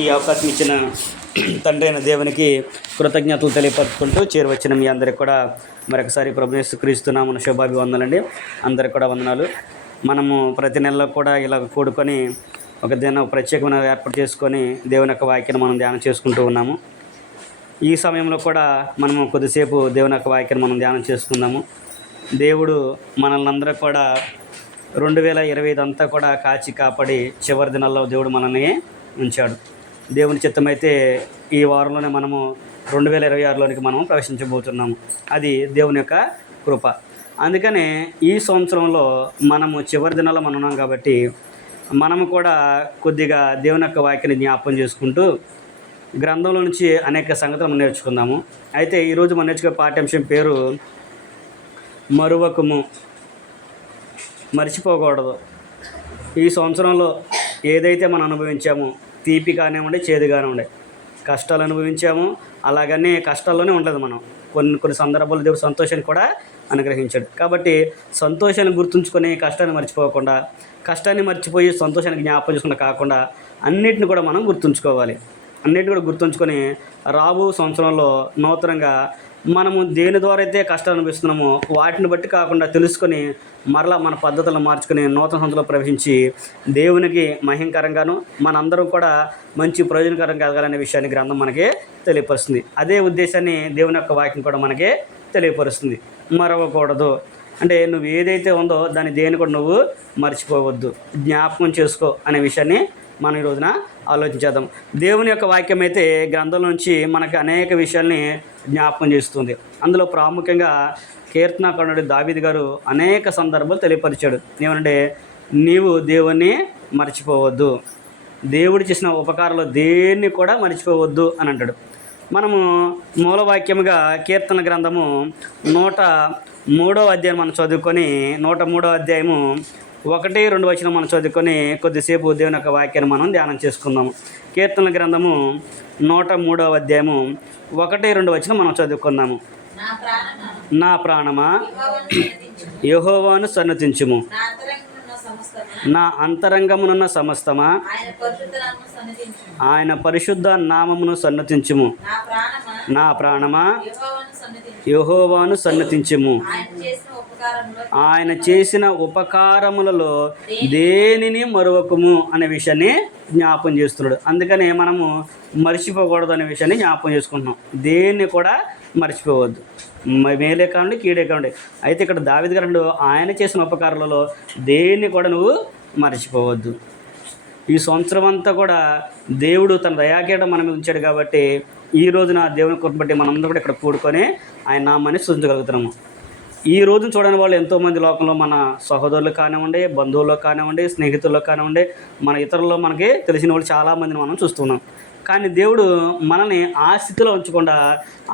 ఈ అవకాశం ఇచ్చిన తండ్రి అయిన దేవునికి కృతజ్ఞతలు తెలియపరుచుకుంటూ చేరువచ్చిన మీ అందరికి కూడా మరొకసారి ప్రభువు యేసుక్రీస్తు నామమున శుభాభివందనాలండి. అందరికి కూడా వందనాలు. మనము ప్రతి నెలలో కూడా ఇలా కూడుకొని ఒక దినం ప్రత్యేకమైన ఏర్పాటు చేసుకొని దేవుని యొక్క వాక్యాన్ని మనం ధ్యానం చేసుకుంటూ ఉన్నాము. ఈ సమయంలో కూడా మనము కొద్దిసేపు దేవుని యొక్క వాక్యాన్ని మనం ధ్యానం చేసుకుందాము. దేవుడు మనల్ని అందరూ కూడా 2025 అంతా కూడా కాచి కాపాడి చివరి దినాల్లో దేవుడు మనల్ని ఉంచాడు. దేవుని చిత్తమైతే ఈ వారంలోనే మనము 2026లోనికి మనం ప్రవేశించబోతున్నాము. అది దేవుని యొక్క కృప. అందుకనే ఈ సంవత్సరంలో మనము చివరి దినాల్లో మనం ఉన్నాం కాబట్టి మనము కూడా కొద్దిగా దేవుని యొక్క వాక్యాన్ని జ్ఞాపకం చేసుకుంటూ గ్రంథంలో నుంచి అనేక సంగతులు నేర్చుకుందాము. అయితే ఈరోజు మనం నేర్చుకునే పాఠ్యాంశం పేరు మరువకము. మర్చిపోకూడదు. ఈ సంవత్సరంలో ఏదైతే మనం అనుభవించామో, తీపి కానివ్వండి, చేదు కానివ్వండి, కష్టాలు అనుభవించాము. అలాగనే కష్టాల్లోనే ఉంటుంది మనం. కొన్ని సందర్భాల్లో దేవుడు సంతోషాన్ని కూడా అనుగ్రహించాడు. కాబట్టి సంతోషాన్ని గుర్తుంచుకొని కష్టాన్ని మర్చిపోకుండా, కష్టాన్ని మర్చిపోయి సంతోషాన్ని జ్ఞాపకం చేసుకుని కాకుండా అన్నిటిని కూడా మనం గుర్తుంచుకోవాలి. అన్నిటిని కూడా గుర్తుంచుకొని రాబో సంవత్సరంలో నూతనంగా మనము దేని ద్వారా అయితే కష్టాలు అనిపిస్తున్నామో వాటిని బట్టి కాకుండా తెలుసుకొని మరలా మన పద్ధతులను మార్చుకొని నూతన సంవత్సరంలో ప్రవేశించి దేవునికి మహిమకరంగాను మనందరం కూడా మంచి ప్రయోజనకరంగా కలగాలనే విషయాన్ని గ్రంథం మనకి తెలియపరుస్తుంది. అదే ఉద్దేశాన్ని దేవుని యొక్క వాక్యం కూడా మనకి తెలియపరుస్తుంది. మరవకూడదు అంటే నువ్వు ఏదైతే ఉందో దాన్ని దేని కూడా నువ్వు మర్చిపోవద్దు, జ్ఞాపకం చేసుకో అనే విషయాన్ని మనం ఈ రోజున ఆలోచించేద్దాం. దేవుని యొక్క వాక్యం అయితే గ్రంథం నుంచి మనకి అనేక విషయాల్ని జ్ఞాపకం చేస్తుంది. అందులో ప్రాముఖ్యంగా కీర్తనాకారుడు దావీదు గారు అనేక సందర్భాలు తెలియపరిచాడు. ఏమంటే నీవు దేవుణ్ణి మర్చిపోవద్దు, దేవుడు చేసిన ఉపకారాలు దేన్ని కూడా మర్చిపోవద్దు అని అంటాడు. మనము మూలవాక్యముగా కీర్తన గ్రంథము 103వ అధ్యాయం మనం చదువుకొని 103వ అధ్యాయము 1-2 వచనం మనం చదువుకొని కొద్దిసేపు దేవుని యొక్క వాక్యాన్ని మనం ధ్యానం చేసుకుందాము. కీర్తన గ్రంథము 103వ అధ్యాయము 1-2 వచనం మనం చదువుకుందాము. నా ప్రాణమా యెహోవాను సన్నతించుము, నా అంతరంగమునున్న సమస్తమా ఆయన పరిశుద్ధ నామమును సన్నతించుము. నా ప్రాణమా యెహోవాను సన్నతించుము, ఆయన చేసిన ఉపకారములలో దేనిని మరువకము అనే విషయాన్ని జ్ఞాపం చేస్తున్నాడు. అందుకని మనము మర్చిపోకూడదు అనే విషయాన్ని జ్ఞాపం చేసుకుంటున్నాం. దేన్ని కూడా మర్చిపోవద్దు, మేలే కావండి కీడే కావండి. అయితే ఇక్కడ దావీదు గారు ఆయన చేసిన ఉపకారాలలో దేన్ని కూడా నువ్వు మర్చిపోవద్దు. ఈ సంవత్సరం అంతా కూడా దేవుడు తన దయాకీయడం మన మీద ఉంచాడు కాబట్టి ఈ రోజున దేవుని కృప బట్టి మనందరూ కూడా ఇక్కడ కూడుకొని ఆయన నామాన్ని స్తుతించగలుగుతున్నాము. ఈ రోజును చూడని వాళ్ళు ఎంతోమంది లోకంలో మన సహోదరులు కానివ్వండి, బంధువుల్లో కానివ్వండి, స్నేహితుల్లో కానివ్వండి, మన ఇతరుల్లో మనకి తెలిసిన వాళ్ళు చాలామందిని మనం చూస్తున్నాం. కానీ దేవుడు మనల్ని ఆ స్థితిలో ఉంచకుండా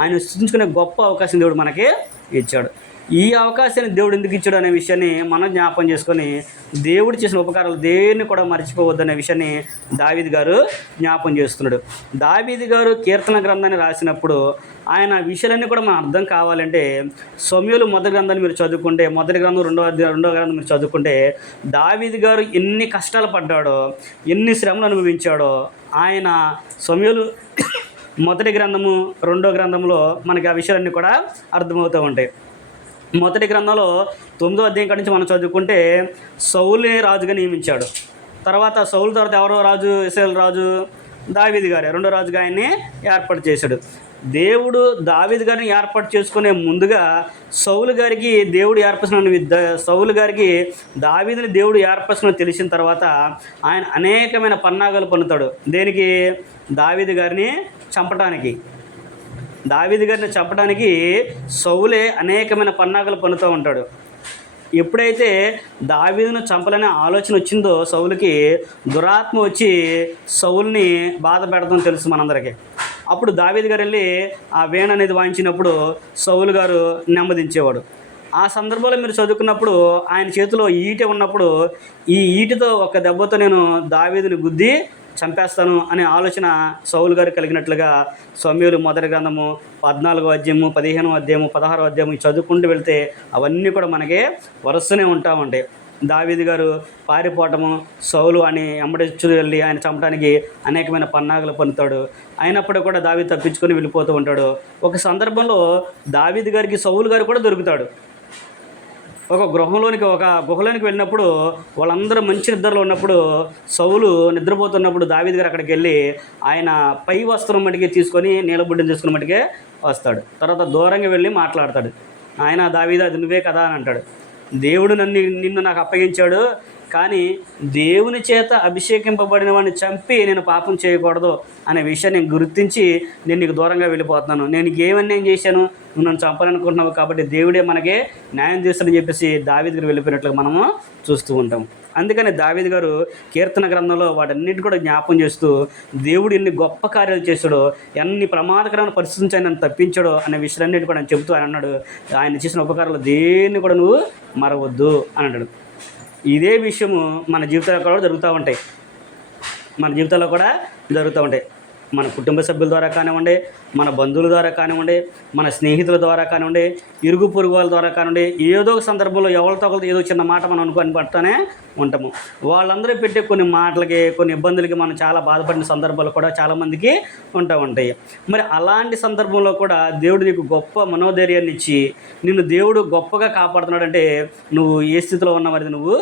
ఆయన స్తుతించుకునే గొప్ప అవకాశం దేవుడు మనకి ఇచ్చాడు. ఈ అవకాశాన్ని దేవుడు ఎందుకు ఇచ్చాడు అనే విషయాన్ని మనం జ్ఞాపకం చేసుకొని దేవుడు చేసిన ఉపకారాలు దేన్ని కూడా మర్చిపోవద్దు అనే విషయాన్ని దావీదు గారు జ్ఞాపకం చేస్తున్నాడు. దావీదు గారు కీర్తన గ్రంథాన్ని రాసినప్పుడు ఆయన విషయాలన్నీ కూడా మనం అర్థం కావాలంటే సమూయేలు మొదటి గ్రంథాన్ని మీరు చదువుకుంటే, మొదటి గ్రంథం రెండో గ్రంథం మీరు చదువుకుంటే దావీదు గారు ఎన్ని కష్టాలు పడ్డాడో, ఎన్ని శ్రమలు అనుభవించాడో ఆయన సమూయేలు మొదటి గ్రంథము రెండో గ్రంథంలో మనకి ఆ విషయాలన్నీ కూడా అర్థమవుతూ ఉంటాయి. మొదటి గ్రంథంలో 9వ అధ్యాయం కాడి నుంచి మనం చదువుకుంటే సౌలుని రాజుగా నియమించాడు. తర్వాత సౌలు తర్వాత ఎవరో రాజు, ఇశ్రాయేలు రాజు దావీదు గారే రెండో రాజుగా ఆయన్ని ఏర్పాటు చేశాడు. దేవుడు దావీదు గారిని ఏర్పాటు చేసుకునే ముందుగా సౌలు గారికి దావీదుని దేవుడు ఏర్పరచుకుని తెలిసిన తర్వాత ఆయన అనేకమైన పన్నాగాలు పన్నుతాడు. దేనికి? దావీదు గారిని చంపడానికి సౌలే అనేకమైన పన్నాగాలు పన్నుతూ ఉంటాడు. ఎప్పుడైతే దావీదును చంపాలనే ఆలోచన వచ్చిందో సౌలుకి దురాత్మ వచ్చి సౌలుని బాధ పెడతాం తెలుసు మనందరికీ. అప్పుడు దావీదు గారు వెళ్ళి ఆ వీణ అనేది వాయించినప్పుడు సౌలు గారు నెమ్మదించేవాడు. ఆ సందర్భంలో మీరు చదువుకున్నప్పుడు ఆయన చేతిలో ఈటె ఉన్నప్పుడు ఈ ఈటెతో ఒక దెబ్బతో నేను దావీదుని గుద్ది చంపేస్తాను అనే ఆలోచన సౌలు గారు కలిగినట్లుగా సమూయేలు మొదటి గ్రంథము 14వ అధ్యాయము, 15వ అధ్యాయము, 16వ అధ్యాయము చదువుకుంటూ వెళ్తే అవన్నీ కూడా మనకి వరుసనే ఉంటా ఉంటాయి. దావీదు గారు పారిపోవటము, సౌలు అని వెంబడించు వెళ్ళి ఆయన చంపడానికి అనేకమైన పన్నాగలు పన్నుతాడు. అయినప్పుడు కూడా దావీదు తప్పించుకొని వెళ్ళిపోతూ ఉంటాడు. ఒక సందర్భంలో దావీదు గారికి సౌలు గారు కూడా దొరుకుతాడు. ఒక గుహలోనికి వెళ్ళినప్పుడు వాళ్ళందరూ మంచి నిద్రలో ఉన్నప్పుడు సౌలు నిద్రపోతున్నప్పుడు దావీదు గారు అక్కడికి వెళ్ళి ఆయన పై వస్త్రం మటుకే తీసుకొని నీలబుడ్డిని తీసుకుని మటుకే వస్తాడు. తర్వాత దూరంగా వెళ్ళి మాట్లాడతాడు. ఆయన దావీదు అది నువ్వే కదా అని అంటాడు. దేవుడు నిన్ను నాకు అప్పగించాడు, కానీ దేవుని చేత అభిషేకింపబడిన వాడిని చంపి నేను పాపం చేయకూడదు అనే విషయాన్ని నేను గుర్తించి నేను నీకు దూరంగా వెళ్ళిపోతున్నాను. నేను ఏమన్యాయం చేశాను, నువ్వు నన్ను చంపాలనుకుంటున్నావు, కాబట్టి దేవుడే మనకే న్యాయం చేస్తాడని చెప్పేసి దావీదు గారు వెళ్ళిపోయినట్లుగా మనము చూస్తూ ఉంటాం. అందుకని దావీదు గారు కీర్తన గ్రంథంలో వాటన్నిటిని కూడా జ్ఞాపం చేస్తూ దేవుడు ఎన్ని గొప్ప కార్యాలు చేశాడో, ఎన్ని ప్రమాదకరమైన పరిస్థితి నుంచి ఆయన తప్పించాడో అనే విషయాలన్నిటి కూడా ఆయన చెబుతూ ఆయన అన్నాడు, ఆయన చేసిన ఉపకారాలు దేన్ని కూడా నువ్వు మరవద్దు అని అంటాడు. ఇదే విషయము మన జీవితాల్లో కూడా జరుగుతూ ఉంటాయి. మన కుటుంబ సభ్యుల ద్వారా కానివ్వండి, మన బంధువుల ద్వారా కానివ్వండి, మన స్నేహితుల ద్వారా కానివ్వండి, ఇరుగు పొరుగు వాళ్ళ ద్వారా కానివ్వండి, ఏదో ఒక సందర్భంలో ఎవరితో ఒకరితో ఏదో చిన్న మాట మనం అనుకొని పడుతూనే ఉంటాము. వాళ్ళందరూ పెట్టే కొన్ని మాటలకి, కొన్ని ఇబ్బందులకి మనం చాలా బాధపడిన సందర్భాలు కూడా చాలామందికి ఉంటాయి. మరి అలాంటి సందర్భంలో కూడా దేవుడు నీకు గొప్ప మనోధైర్యాన్ని ఇచ్చి నిన్ను దేవుడు గొప్పగా కాపాడుతున్నాడంటే నువ్వు ఏ స్థితిలో ఉన్నవారిది నువ్వు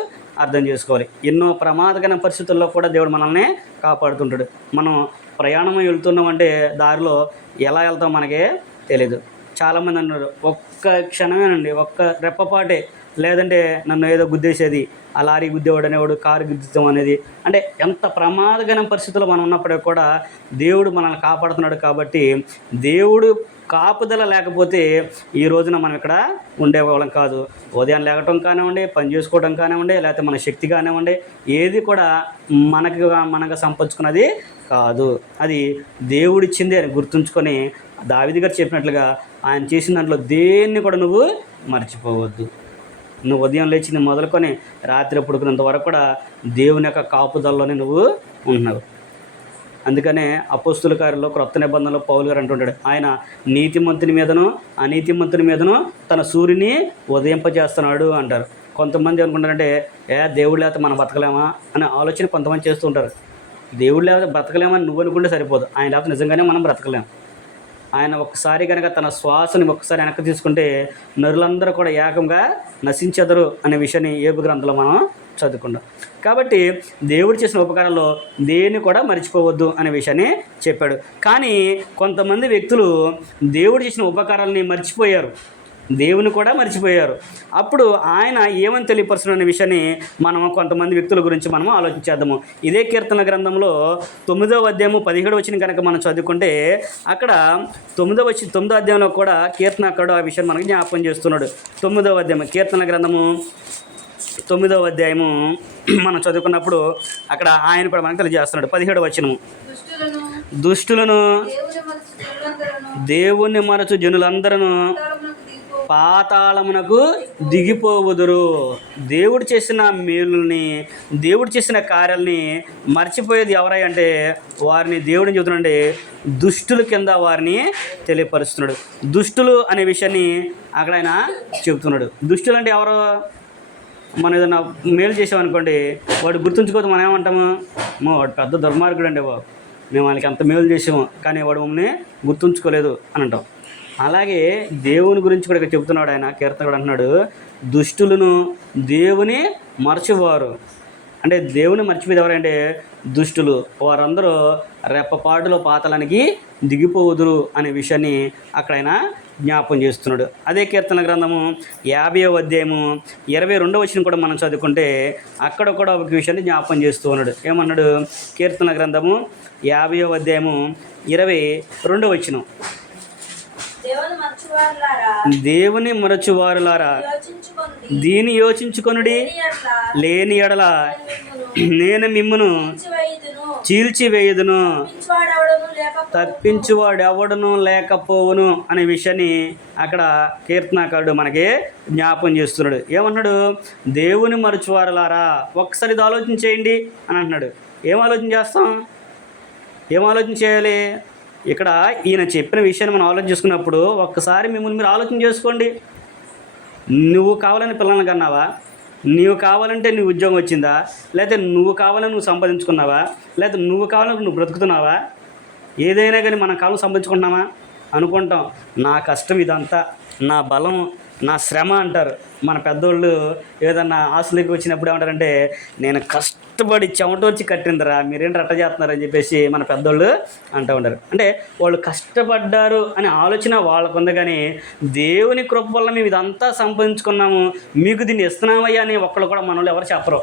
అర్థం చేసుకోవాలి. ఎన్నో ప్రమాదకరమైన పరిస్థితుల్లో కూడా దేవుడు మనల్ని కాపాడుతుంటాడు. మనం ప్రయాణం వెళ్తున్నామంటే దారిలో ఎలా వెళ్తాం మనకే తెలియదు. చాలామంది అన్నారు, ఒక్క క్షణమేనండి, ఒక్క రెప్పపాటే, లేదంటే నన్ను ఏదో గుద్దేసేది, ఆ లారీ గుద్దేవాడు అనేవాడు, కారు గుద్దుతాం అనేది. అంటే ఎంత ప్రమాదకరమైన పరిస్థితుల్లో మనం ఉన్నప్పటికీ కూడా దేవుడు మనల్ని కాపాడుతున్నాడు. కాబట్టి దేవుడు కాపుదల లేకపోతే ఈ రోజున మనం ఇక్కడ ఉండేవాళ్ళం కాదు. ఉదయం లేకటం కానివ్వండి, పని చేసుకోవడం కానివ్వండి, లేకపోతే మన శక్తి కానివ్వండి, ఏది కూడా మనకు సంపాదించుకున్నది కాదు. అది దేవుడిచ్చింది అని గుర్తుంచుకొని దావీదు గారు చెప్పినట్లుగా ఆయన చేసిన దాంట్లో దేన్ని కూడా నువ్వు మర్చిపోవద్దు. నువ్వు ఉదయం లేచి మొదలుకొని రాత్రి పడుకున్నంత వరకు కూడా దేవుని యొక్క కాపుదలలోనే నువ్వు ఉంటున్నావు. అందుకనే అపోస్తుల కార్యంలో క్రొత్త నిబంధనలో పౌలు గారు అంటుంటాడు, ఆయన నీతిమంతుని మీదను అనీతిమంతుని మీదను తన సూర్యుని ఉదయింపజేస్తున్నాడు అంటారు. కొంతమంది అనుకుంటారంటే దేవుడు లేకపోతే మనం బతకలేమా అనే ఆలోచన కొంతమంది చేస్తూ ఉంటారు. దేవుడు లేకపోతే బ్రతకలేమని నువ్వు అనుకుంటే సరిపోదు. ఆయన లేకపోతే నిజంగానే మనం బ్రతకలేము. ఆయన ఒక్కసారి కనుక తన శ్వాసని ఒక్కసారి వెనక్కి తీసుకుంటే నరులందరూ కూడా ఏకంగా నశించెదరు అనే విషయాన్ని యోబు గ్రంథంలో మనం చదువుకుంటాం. కాబట్టి దేవుడు చేసిన ఉపకారాల్లో దేన్ని కూడా మర్చిపోవద్దు అనే విషయాన్ని చెప్పాడు. కానీ కొంతమంది వ్యక్తులు దేవుడు చేసిన ఉపకారాలని మర్చిపోయారు, దేవుని కూడా మర్చిపోయారు. అప్పుడు ఆయన ఏమని తెలియపరుస్తున్న అనే విషయాన్ని మనం కొంతమంది వ్యక్తుల గురించి మనం ఆలోచించేద్దాము. ఇదే కీర్తన గ్రంథంలో 9వ అధ్యాయము 17 వచనం కనుక మనం చదువుకుంటే అక్కడ 9వ అధ్యాయంలో కూడా కీర్తనకారుడు ఆ విషయాన్ని మనకు జ్ఞాపకం చేస్తున్నాడు. 9వ అధ్యాయం కీర్తన గ్రంథము 9వ అధ్యాయము మనం చదువుకున్నప్పుడు అక్కడ ఆయన కూడా మనకు తెలియజేస్తున్నాడు. 17వ వచనము, దుష్టులను దేవుని మరచు జనులందరూ పాతాళమునకు దిగిపోవుదురు. దేవుడు చేసిన మేలుల్ని, దేవుడు చేసిన కార్యాలని మర్చిపోయేది ఎవరై అంటే వారిని దేవుడిని చెబుతున్నాడు, దుష్టుల కింద వారిని తెలియపరుస్తున్నాడు. దుష్టులు అనే విషయాన్ని అక్కడ ఆయన చెబుతున్నాడు. దుష్టులు అంటే ఎవరు? మనం ఏదైనా మేలు చేసామనుకోండి, వాడు గుర్తుంచుకోవద్దు, మనం ఏమంటాము, వాడు పెద్ద దుర్మార్గుడు అండి బాబు, మేము వాళ్ళకి అంత మేలు చేసాము కానీ వాడు మమ్మల్ని గుర్తుంచుకోలేదు అని అంటాం. అలాగే దేవుని గురించి కూడా ఇక్కడ చెబుతున్నాడు ఆయన కీర్తనకుడు అంటున్నాడు, దుష్టులను దేవుని మరచువారు. అంటే దేవుని మర్చిపోయేది ఎవరంటే దుష్టులు, వారందరూ రెప్పపాటులో పాతాళానికి దిగిపోవుదురు అనే విషయాన్ని అక్కడ ఆయన జ్ఞాపం చేస్తున్నాడు. అదే కీర్తన గ్రంథము 50వ అధ్యాయము 22వ వచనం కూడా మనం చదువుకుంటే అక్కడ కూడా ఒక విషయాన్ని జ్ఞాపం చేస్తూ ఉన్నాడు. ఏమన్నాడు? కీర్తన గ్రంథము 50వ అధ్యాయము 22వ వచనం, దేవుని మరచువారులారా దీని యోచించుకొనుడి, లేని ఎడల నేను మిమ్మును చీల్చివేయుదును, తప్పించువాడెవడును లేకపోవును అనే విషయాన్ని అక్కడ కీర్తనాకారుడు మనకి జ్ఞాపం చేస్తున్నాడు. ఏమన్నాడు? దేవుని మరచువారులారా. ఒక్కసారి ఇది ఆలోచన చేయండి అని అంటున్నాడు. ఏం ఆలోచన చేస్తాం? ఏం ఆలోచన చేయాలి? ఇక్కడ ఈయన చెప్పిన విషయాన్ని మనం ఆలోచన చేసుకున్నప్పుడు ఒక్కసారి మిమ్మల్ని మీరు ఆలోచన చేసుకోండి. నువ్వు కావాలని పిల్లల్ని కన్నావా? నీవు కావాలంటే నీ ఉద్యోగం వచ్చిందా, లేకపోతే నువ్వు కావాలని నువ్వు సంపాదించుకున్నావా, లేకపోతే నువ్వు కావాలని నువ్వు బ్రతుకుతున్నావా? ఏదైనా కానీ మనం కాలం సంపాదించుకుంటున్నామా? అనుకుంటాం నా కష్టం ఇదంతా, నా బలం, నా శ్రమ అంటారు. మన పెద్దోళ్ళు ఏదన్నా ఆస్తులకి వచ్చినప్పుడు ఏమంటారంటే, నేను కష్టపడి చెమట వచ్చి కట్టిందిరా, మీరేంటి అట్ట చేస్తున్నారని చెప్పేసి మన పెద్దోళ్ళు అంటూ ఉంటారు. అంటే వాళ్ళు కష్టపడ్డారు అనే ఆలోచన వాళ్ళకు ఉంది, కానీ దేవుని కృప వల్ల మేము ఇదంతా సంపాదించుకున్నాము, మీకు దీన్ని ఇస్తున్నామయ్యా అని ఒక్కళ్ళు కూడా మన వాళ్ళు ఎవరు చెప్పరు.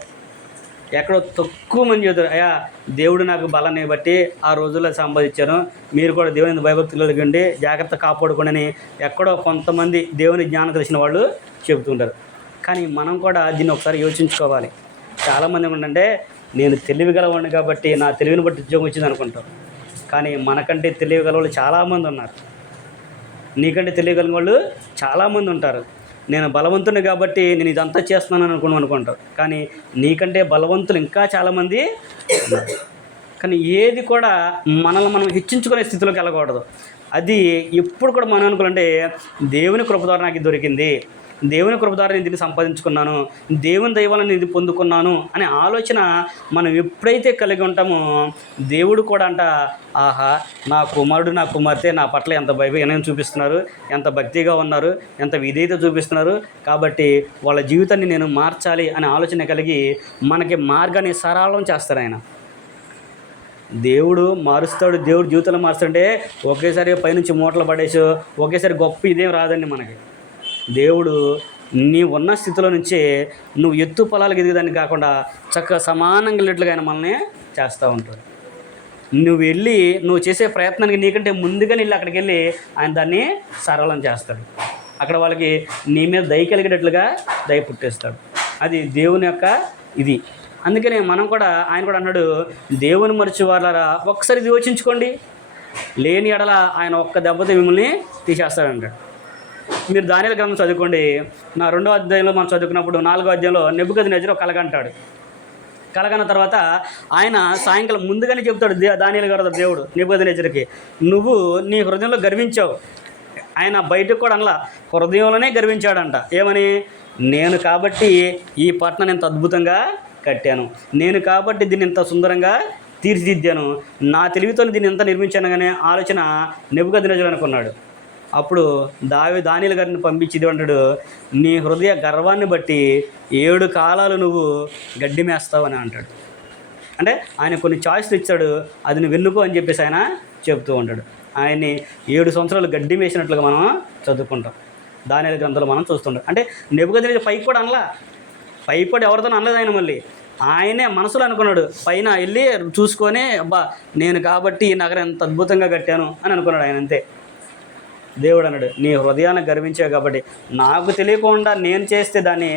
ఎక్కడో తక్కువ మంది చెబుతారు, అయ్యా దేవుడు నాకు బలాన్ని బట్టి ఆ రోజుల్లో సంపాదించాను, మీరు కూడా దేవుని భయభక్తులు కలిగి జాగ్రత్త కాపాడుకోండి అని ఎక్కడో కొంతమంది దేవుని జ్ఞానం తెలిసిన వాళ్ళు చెబుతుంటారు. కానీ మనం కూడా దీన్ని ఒకసారి యోచించుకోవాలి. చాలామంది ఏంటంటే, నేను తెలివిగలవాడిని కాబట్టి నా తెలివిని బట్టి ఉద్యోగం వచ్చింది అనుకుంటాం. కానీ మనకంటే తెలివిగల వాళ్ళు చాలామంది ఉన్నారు. నీకంటే తెలియగలిగిన వాళ్ళు చాలామంది ఉంటారు. నేను బలవంతుని కాబట్టి నేను ఇదంతా చేస్తున్నాను అనుకుంటావు, కానీ నీకంటే బలవంతులు ఇంకా చాలామంది ఉన్నారు. కానీ ఏది కూడా మనల్ని మనం హెచ్చించుకునే స్థితిలోకి వెళ్ళకూడదు. అది ఎప్పుడు కూడా మనం అనుకోవాలంటే, దేవుని కృప ద్వారా నాకు ఇది దొరికింది, దేవుని కృప ద్వారా నేను దీన్ని సంపాదించుకున్నాను, దేవుని దయ వల్ల నేను ఇది పొందుకున్నాను అనే ఆలోచన మనం ఎప్పుడైతే కలిగి ఉంటామో, దేవుడు కూడా ఆహా నా కుమారుడు నా కుమార్తె నా పట్ల ఎంత వినయం చూపిస్తున్నారు, ఎంత భక్తిగా ఉన్నారు, ఎంత విధేయత చూపిస్తున్నారు, కాబట్టి వాళ్ళ జీవితాన్ని నేను మార్చాలి అనే ఆలోచన కలిగి మనకి మార్గాన్ని సరళం చేస్తారు ఆయన. దేవుడు మారుస్తాడు, దేవుడు జీవితంలో మారుస్తుంటే ఒకేసారి పైనుంచి మూటలు పడేసి ఒకేసారి గొప్ప ఇదేం రాదండి మనకి. దేవుడు నీ ఉన్న స్థితిలో నుంచే నువ్వు ఎత్తు పొలాలకు ఎదిగేదాన్ని కాకుండా చక్కగా సమానంగా వెళ్ళినట్లుగా ఆయన మనల్ని చేస్తూ ఉంటాడు. నువ్వు చేసే ప్రయత్నానికి నీకంటే ముందుగా వెళ్ళి అక్కడికి వెళ్ళి ఆయన దాన్ని సరళం చేస్తాడు. అక్కడ వాళ్ళకి నీ మీద దయ కలిగేటట్లుగా దయ పుట్టేస్తాడు. అది దేవుని యొక్క ఇది. అందుకనే మనం కూడా ఆయన కూడా అన్నాడు, దేవుని మరచి వాళ్ళరా ఒక్కసారి యోచించుకోండి, లేని ఎడల ఆయన ఒక్క దెబ్బతో మిమ్మల్ని తీసేస్తాడంటాడు. మీరు దానియేలు గ్రంథం చదువుకోండి. నా 2వ అధ్యాయంలో మనం చదువుకున్నప్పుడు 4వ అధ్యాయంలో నెబుకద్నెజరు కలగంటాడు. కలగన్న తర్వాత ఆయన సాయంకాలం ముందుగానే చెప్తాడు దానియేలు గారు దేవుడు నెబుకద్నెజరుకి, నువ్వు నీ హృదయంలో గర్వించావు. ఆయన బయటకు కూడా అనలా, హృదయంలోనే గర్వించాడంట. ఏమని? నేను కాబట్టి ఈ పట్టణాన్ని ఇంత అద్భుతంగా కట్టాను, నేను కాబట్టి దీన్ని ఇంత సుందరంగా తీర్చిదిద్దాను, నా తెలివితో దీన్ని ఎంత నిర్మించాను అనే ఆలోచన నెబుకద్నెజరు అనుకున్నాడు. అప్పుడు దానియేలు గారిని పంపించి ఇది అంటాడు, నీ హృదయ గర్వాన్ని బట్టి 7 కాలాలు నువ్వు గడ్డి మేస్తావని అంటాడు. అంటే ఆయన కొన్ని చాయిస్లు ఇచ్చాడు, అది నువ్వు వెన్నుకో అని చెప్పేసి ఆయన చెప్తూ ఉంటాడు. ఆయన్ని 7 సంవత్సరాలు గడ్డి మేసినట్లుగా మనం చదువుకుంటాం, దానియేలు గ్రంథంలో మనం చూస్తుంటాం. అంటే నెబుకద్నెజరు పైకి కూడా అనలా, పైపడి ఎవరితో అనలేదు ఆయన. మళ్ళీ ఆయనే మనసులో అనుకున్నాడు, పైన వెళ్ళి చూసుకొని అబ్బా నేను కాబట్టి ఈ నగరం ఎంత అద్భుతంగా కట్టాను అని అనుకున్నాడు ఆయన. అంతే. దేవుడు అన్నాడు, నీ హృదయాన్ని గర్వించావు కాబట్టి, నాకు తెలియకుండా నేను చేస్తే దాన్ని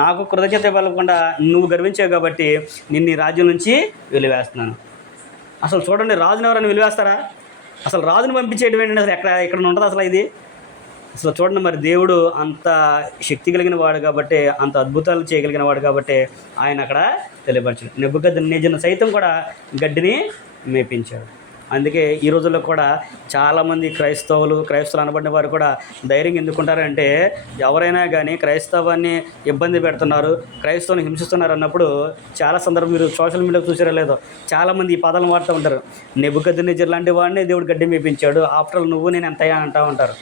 నాకు కృతజ్ఞత ఇవ్వకుండా నువ్వు గర్వించావు కాబట్టి నిన్ను ఈ రాజ్యం నుంచి వెలివేస్తున్నాను. అసలు చూడండి, రాజుని ఎవరైనా వెలివేస్తారా? అసలు రాజుని పంపించేయడం ఏంటంటే అసలు ఎక్కడ ఉంటుంది అసలు ఇది? అసలు చూడండి, మరి దేవుడు అంత శక్తి కలిగిన వాడు కాబట్టి, అంత అద్భుతాలు చేయగలిగిన వాడు కాబట్టి ఆయన అక్కడ తెలియపరిచాడు. నెబుకద్నెజరును సైతం కూడా గడ్డిని మేపించాడు. అందుకే ఈ రోజుల్లో కూడా చాలామంది క్రైస్తవులు అనబడిన వారు కూడా ధైర్యం ఎందుకుంటారంటే, ఎవరైనా కానీ క్రైస్తవాన్ని ఇబ్బంది పెడుతున్నారు, క్రైస్తవుని హింసిస్తున్నారు అన్నప్పుడు చాలా సందర్భం మీరు సోషల్ మీడియాలో చూసారో లేదో, చాలామంది ఈ పదాలను వాడుతూ ఉంటారు. నెబుకద్నెజరు లాంటి వాడిని దేవుడు గడ్డి మేపించాడు, ఆఫ్టర్ ఆల్ నువ్వు నేను ఎంతయ్యా అంటూ ఉంటారు.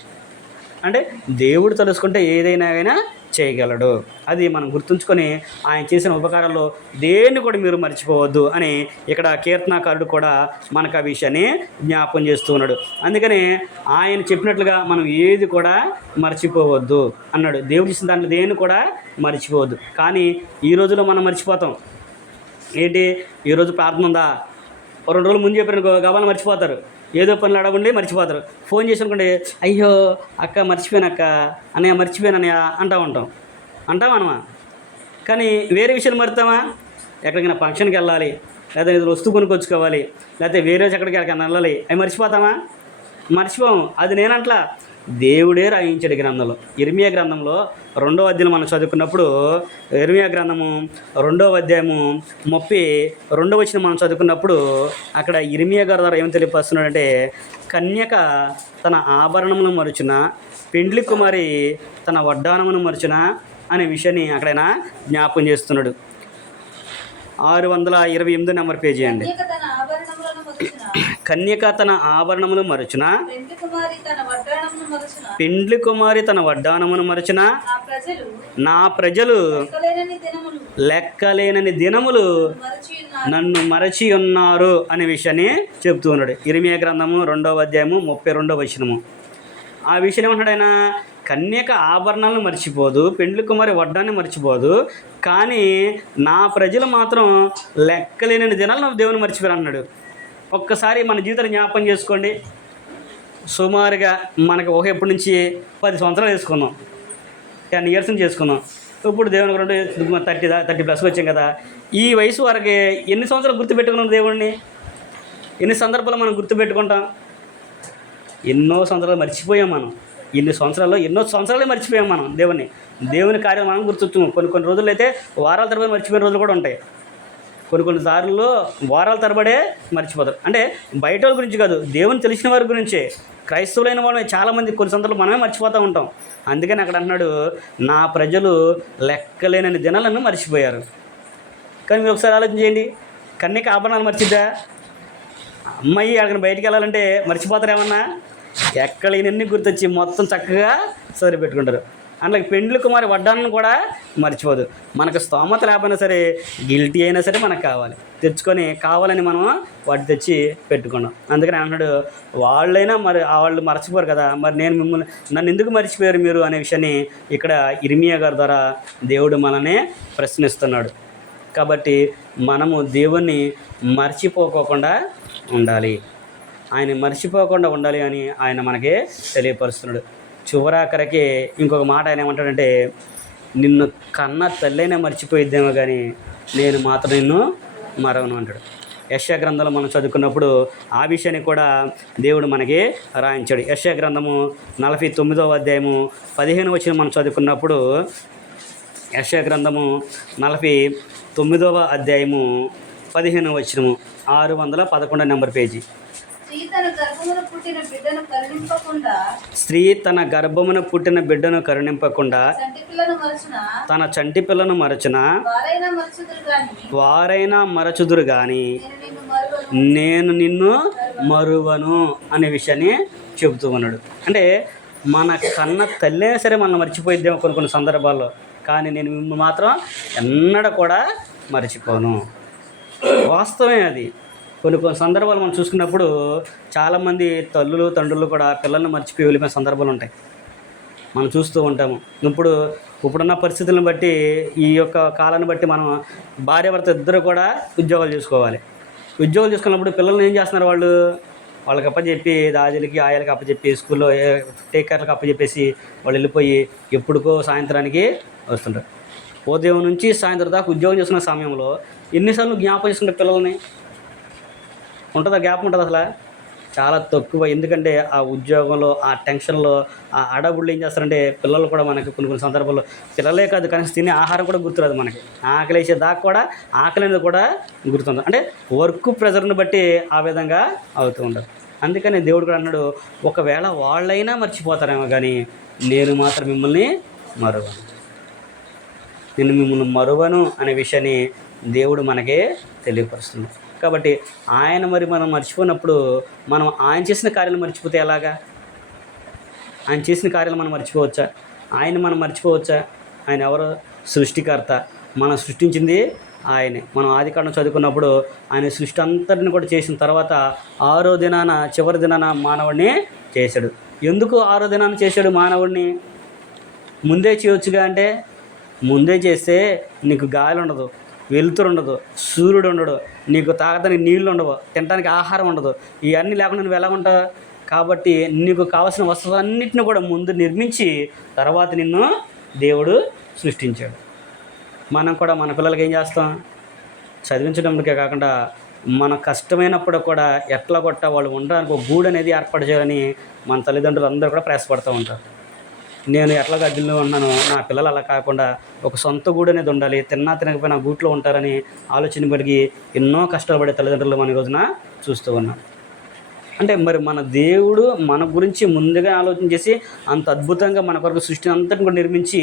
అంటే దేవుడు తెలుసుకుంటే ఏదైనా చేయగలడు. అది మనం గుర్తుంచుకొని ఆయన చేసిన ఉపకారాల్లో దేన్ని కూడా మీరు మర్చిపోవద్దు అని ఇక్కడ కీర్తనాకారుడు కూడా మనకు ఆ విషయాన్ని జ్ఞాపకం చేస్తూ ఉన్నాడు. అందుకని ఆయన చెప్పినట్లుగా మనం ఏది కూడా మర్చిపోవద్దు అన్నాడు. దేవుడు చేసిన దాంట్లో దేన్ని కూడా మర్చిపోవద్దు. కానీ ఈ రోజులో మనం మర్చిపోతాం. ఏంటి? ఈరోజు ప్రార్థన ఉందా, 2 రోజులు ముందు చెప్పిన గబాలను మర్చిపోతారు, ఏదో పనులు అడగండి మర్చిపోతారు. ఫోన్ చేసి అనుకోండి, అయ్యో అక్క మర్చిపోయాను, అక్క అన్నయ్య మర్చిపోయాను అన్నయ్య అంటామా? కానీ వేరే విషయాలు మరుతామా? ఎక్కడికైనా ఫంక్షన్కి వెళ్ళాలి, లేదా ఏదో వస్తువు కొనుక్కొచ్చుకోవాలి, లేకపోతే వేరే ఎక్కడికి వెళ్ళాలి, అవి మర్చిపోము. అది నేనంట్లా, దేవుడే రాయించాడు గ్రంథంలో. ఇర్మియా గ్రంథంలో 2వ అధ్యాయం మనం చదువుకున్నప్పుడు, ఇర్మియా గ్రంథము 2వ అధ్యాయము 32వ వచనం మనం చదువుకున్నప్పుడు, అక్కడ ఇర్మియా గారి ద్వారా ఏమి తెలియపరుస్తున్నాడంటే, కన్యక తన ఆభరణమును మరుచున, పెండ్లి కుమారి తన వడ్డానమును మరుచున, అనే విషయాన్ని అక్కడైనా జ్ఞాపకం చేస్తున్నాడు. 628 నెంబర్ పేజీ అండి. కన్యక తన ఆభరణములు మరచున, పెండ్లి కుమారి తన వడ్డానమును మరచున, నా ప్రజలు లెక్కలేనని దినములు నన్ను మరచి ఉన్నారు అనే విషయాన్ని చెప్తూ ఉన్నాడు. ఇర్మీయా గ్రంథము 2వ అధ్యాయము 32వ వచనము. ఆ విషయం ఏమంటాడు ఆయన? కన్యక ఆభరణాలను మర్చిపోదు, పెండ్లి కుమారి వడ్డాన్ని మర్చిపోదు, కానీ నా ప్రజలు మాత్రం లెక్కలేనని దినాలు నా దేవుని మర్చిపోయారు అన్నాడు. ఒక్కసారి మన జీవితాన్ని జ్ఞాపకం చేసుకోండి. సుమారుగా మనకు ఎప్పటి నుంచి 10 సంవత్సరాలు వేసుకున్నాం, 10 ఇయర్స్ నుంచి చేసుకున్నాం. ఇప్పుడు దేవునికి 30+ వచ్చాం కదా. ఈ వయసు వరకు ఎన్ని సంవత్సరాలు గుర్తుపెట్టుకున్నాం దేవుడిని? ఎన్ని సందర్భాలు మనం గుర్తుపెట్టుకుంటాం? ఎన్నో సంవత్సరాలు మర్చిపోయాం మనం. ఎన్నో సంవత్సరాలే మర్చిపోయాం మనం దేవుని కార్యాలు మనం గుర్తుంటాం. కొన్ని రోజులు అయితే వారాల తరబడి మర్చిపోయిన రోజులు కూడా ఉంటాయి. కొన్ని సార్లు వారాల తరబడే మర్చిపోతారు. అంటే బయట వాళ్ళ గురించి కాదు, దేవుని తెలిసిన వారి గురించే. క్రైస్తవులైన వాళ్ళని చాలామంది కొన్ని సందర్భాలు మనమే మర్చిపోతూ ఉంటాం. అందుకని అక్కడ అంటున్నాడు, నా ప్రజలు లెక్కలేనని దినాలను మర్చిపోయారు. కానీ మీరు ఒకసారి ఆలోచన చేయండి, కన్యక ఆభరణాలు మర్చిద్దా? అమ్మాయి అక్కడికి బయటికి వెళ్ళాలంటే మర్చిపోతారేమన్నా? ఎక్కడైనన్ని గుర్తొచ్చి మొత్తం చక్కగా సరిపెట్టుకుంటారు. అందులో పెండ్లి కుమారి వడ్డాన్ని కూడా మర్చిపోదు. మనకు స్తోమత లేకపోయినా సరే, గిల్టీ అయినా సరే మనకు కావాలి, తెచ్చుకొని కావాలని మనం వాటి తెచ్చి పెట్టుకున్నాం. అందుకని అంటున్నాడు, వాళ్ళైనా వాళ్ళు మర్చిపోరు కదా, మరి నన్ను ఎందుకు మర్చిపోయారు మీరు అనే విషయాన్ని ఇక్కడ ఇర్మీయా గారి ద్వారా దేవుడు మనల్ని ప్రశ్నిస్తున్నాడు. కాబట్టి మనము దేవుణ్ణి మర్చిపోకుండా ఉండాలి. ఆయన మర్చిపోకుండా ఉండాలి అని ఆయన మనకి తెలియపరుస్తున్నాడు. చివరాఖరికి ఇంకొక మాట ఆయన ఏమంటాడంటే, నిన్ను కన్న తల్లైనా మర్చిపోయిద్దేమో కానీ నేను మాత్రం నిన్ను మరవను అంటాడు. యెషయా గ్రంథంలో మనం చదువుకున్నప్పుడు ఆ విషయాన్ని కూడా దేవుడు మనకి రాయించాడు. యెషయా గ్రంథము 49వ అధ్యాయము 15వ వచనం మనం చదువుకున్నప్పుడు, యెషయా గ్రంథము 49వ అధ్యాయము 15వ వచనము, 611 నెంబర్ పేజీ. స్త్రీ తన గర్భమున పుట్టిన బిడ్డను కరుణింపకుండా తన చంటి పిల్లను మరచున, వారైనా మరచుదురు గాని నేను నిన్ను మరువను అనే విషయాన్ని చెబుతూ ఉన్నాడు. అంటే మన కన్న తల్లి సరే మనం మర్చిపోయిద్దాం కొన్ని సందర్భాల్లో, కానీ నేను మిమ్మల్ని మాత్రం ఎన్నడూ కూడా మర్చిపోను. వాస్తవమే అది. కొన్ని సందర్భాలు మనం చూసుకున్నప్పుడు చాలామంది తల్లులు తండ్రులు కూడా పిల్లల్ని మర్చిపోయి వెళ్ళిపోయిన సందర్భాలు ఉంటాయి, మనం చూస్తూ ఉంటాము. ఇప్పుడున్న పరిస్థితులను బట్టి, ఈ యొక్క కాలాన్ని బట్టి మనం భార్యాభర్త ఇద్దరు కూడా ఉద్యోగాలు చేసుకోవాలి. ఉద్యోగాలు చేసుకున్నప్పుడు పిల్లల్ని ఏం చేస్తున్నారు? వాళ్ళకి అప్పచెప్పి, దాజీలకి ఆయాలకి అప్పచెప్పి, స్కూల్లో టేక్ కేర్లకు అప్పచెప్పేసి వాళ్ళు వెళ్ళిపోయి ఎప్పుడుకో సాయంత్రానికి వస్తుంటారు. ఉదయం నుంచి సాయంత్రం దాకా ఉద్యోగం చేసుకున్న సమయంలో ఎన్నిసార్లు జ్ఞాపకం చేసుకుంటే పిల్లల్ని ఉంటుందా? గ్యాప్ ఉంటుంది అసలు? చాలా తక్కువ. ఎందుకంటే ఆ ఉద్యోగంలో, ఆ టెన్షన్లో, ఆ అడబుళ్ళు ఏం చేస్తారంటే పిల్లలు కూడా మనకి కొన్ని సందర్భాల్లో, పిల్లలే కాదు కనీసం తినే ఆహారం కూడా గుర్తురాదు మనకి. ఆకలి వేసే దాకా కూడా ఆకలి అనేది కూడా గుర్తుంది. అంటే వర్క్ ప్రెజర్ని బట్టి ఆ విధంగా అవుతూ ఉంటారు. అందుకని దేవుడు కూడా అన్నాడు, ఒకవేళ వాళ్ళైనా మర్చిపోతారేమో కానీ నేను మాత్రం మిమ్మల్ని మరువను అనే విషయాన్ని దేవుడు మనకే తెలియపరుస్తుంది. కాబట్టి ఆయన మనం మర్చిపోయినప్పుడు మనం ఆయన చేసిన కార్యాలు మర్చిపోతే ఎలాగా? ఆయన చేసిన కార్యాలు మనం మర్చిపోవచ్చా? మనం మర్చిపోవచ్చా? ఆయన ఎవరు? సృష్టికర్త. మనం సృష్టించింది ఆయనే. మనం ఆదికాండం చదువుకున్నప్పుడు ఆయన సృష్టి అంతటిని కూడా చేసిన తర్వాత 6వ దినాన, చివరి దినాన మానవుడిని చేశాడు. ఎందుకు 6వ దినాన చేశాడు మానవుడిని? ముందే చేయొచ్చుగా అంటే, ముందే చేస్తే నీకు గాలి ఉండదు, వెలుతురు ఉండదు, సూర్యుడు ఉండడు, నీకు తాగడానికి నీళ్ళు ఉండవు, తినడానికి ఆహారం ఉండదు. ఇవన్నీ లేకుండా నువ్వు ఎలా ఉంటావు? కాబట్టి నీకు కావాల్సిన వస్తువులన్నింటినీ కూడా ముందు నిర్మించి తర్వాత నిన్ను దేవుడు సృష్టించాడు. మనం కూడా మన పిల్లలకి ఏం చేస్తాం? చదివించడానికే కాకుండా మన కష్టమైనప్పుడు కూడా ఎట్లా కొట్ట వాళ్ళు ఉండడానికి ఒక గూడు అనేది ఏర్పాటు చేయాలని మన తల్లిదండ్రులు అందరూ కూడా ప్రయాసపడుతూ ఉంటారు. నేను ఎట్లా గడ్డిలో ఉన్నాను, నా పిల్లలు అలా కాకుండా ఒక సొంత గూడు అనేది ఉండాలి, తినకపోయినా గూట్లో ఉంటారని ఆలోచన కలిగి ఎన్నో కష్టాలు పడే తల్లిదండ్రులు మన రోజున చూస్తూ ఉన్నాం. అంటే మరి మన దేవుడు మన గురించి ముందుగా ఆలోచన చేసి అంత అద్భుతంగా మన కొరకు సృష్టిని అంతటిని కూడా నిర్మించి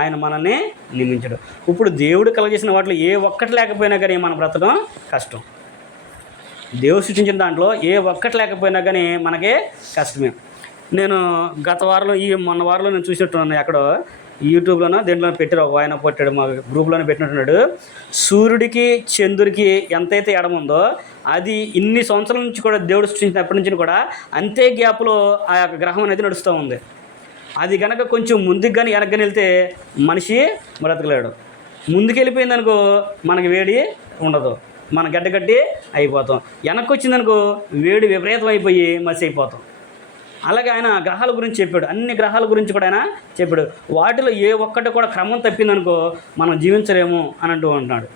ఆయన మనల్ని నిర్మించాడు. ఇప్పుడు దేవుడు కలగజేసిన వాటిలో ఏ ఒక్కటి లేకపోయినా కానీ మనం బ్రతకడం కష్టం. దేవుడు సృష్టించిన దాంట్లో ఏ ఒక్కటి లేకపోయినా కానీ మనకే కష్టమే. నేను గత వారంలో మొన్న వారంలో నేను చూసినట్టున్నాను, ఎక్కడో యూట్యూబ్లోనో దేంట్లో పెట్టారు, ఒక ఆయన పెట్టాడు, మా గ్రూప్లోనే పెట్టినట్టున్నాడు. సూర్యుడికి చంద్రుడికి ఎంతైతే ఎడమ ఉందో అది ఇన్ని సంవత్సరాల నుంచి కూడా దేవుడు సృష్టించినప్పటి నుంచి కూడా అంతే గ్యాప్లో ఆ యొక్క గ్రహం అనేది నడుస్తూ ఉంది. అది కనుక కొంచెం ముందుకు కానీ వెనక్కి కానీ వెళ్తే మనిషి బ్రతకలేడు. ముందుకు వెళ్ళిపోయిందనుకో మనకి వేడి ఉండదు, మన గడ్డగట్టి అయిపోతాం. వెనక్కి వచ్చిందనుకో వేడి విపరీతం అయిపోయి మసి అయిపోతాం. అలాగే ఆయన గ్రహాల గురించి చెప్పాడు, అన్ని గ్రహాల గురించి కూడా ఆయన చెప్పాడు. వాటిలో ఏ ఒక్కటి కూడా క్రమం తప్పిందనుకో మనం జీవించలేము అని అంటూ ఉంటున్నాడు.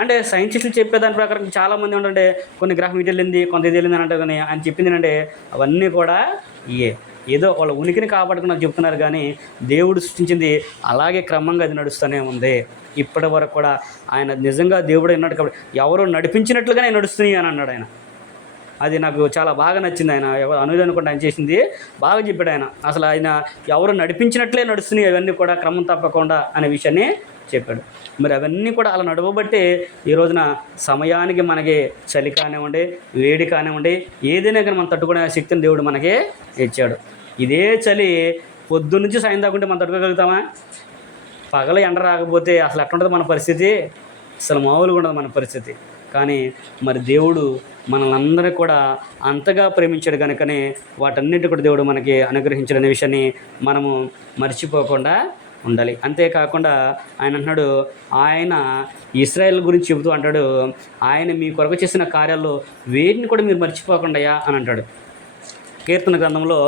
అంటే సైంటిస్టులు చెప్పేదాని ప్రకారం చాలామంది ఏంటంటే కొన్ని గ్రహం ఇటు వెళ్ళింది, కొంత ఇది వెళ్ళింది అని అంటారు. కానీ ఆయన చెప్పింది ఏంటంటే అవన్నీ కూడా ఏదో వాళ్ళ ఉనికిని కాపాడుకుని నాకు చెప్తున్నారు. కానీ దేవుడు సృష్టించింది అలాగే క్రమంగా అది నడుస్తూనే ఉంది. ఇప్పటి వరకు కూడా ఆయన నిజంగా దేవుడు అన్నాడు కాబట్టి ఎవరో నడిపించినట్లుగానే నడుస్తున్నాయి అని అన్నాడు ఆయన. అది నాకు చాలా బాగా నచ్చింది. ఆయన ఎవరు అనుజ అనుకుంటే ఆయన చేసింది బాగా చెప్పాడు ఆయన. అసలు ఆయన ఎవరు నడిపించినట్లే నడుస్తున్నాయి అవన్నీ కూడా క్రమం తప్పకుండా అనే విషయాన్ని చెప్పాడు. మరి అవన్నీ కూడా అలా నడవబట్టే ఈ రోజున సమయానికి మనకి చలి కానివ్వండి, వేడి కానివ్వండి, ఏదైనా కానీ మనం తట్టుకునే శక్తిని దేవుడు మనకి ఇచ్చాడు. ఇదే చలి పొద్దున్నుంచి సాయం దాకుంటే మనం తట్టుకోగలుగుతామా? పగల ఎండ రాకపోతే అసలు ఎట్లుంటుంది మన పరిస్థితి? అసలు మామూలుగా ఉండదు మన పరిస్థితి. కానీ మరి దేవుడు మనల్ని అందరూ కూడా అంతగా ప్రేమించాడు కనుకనే వాటన్నిటి కూడా దేవుడు మనకి అనుగ్రహించాడనే విషయాన్ని మనము మర్చిపోకుండా ఉండాలి. అంతేకాకుండా ఆయన అంటున్నాడు, ఆయన ఇశ్రాయేల్ గురించి చెబుతూ అంటాడు, ఆయన మీ కొరకు చేసిన కార్యాల్లో వేటిని కూడా మీరు మర్చిపోకుండా అని అంటాడు. కీర్తన గ్రంథంలో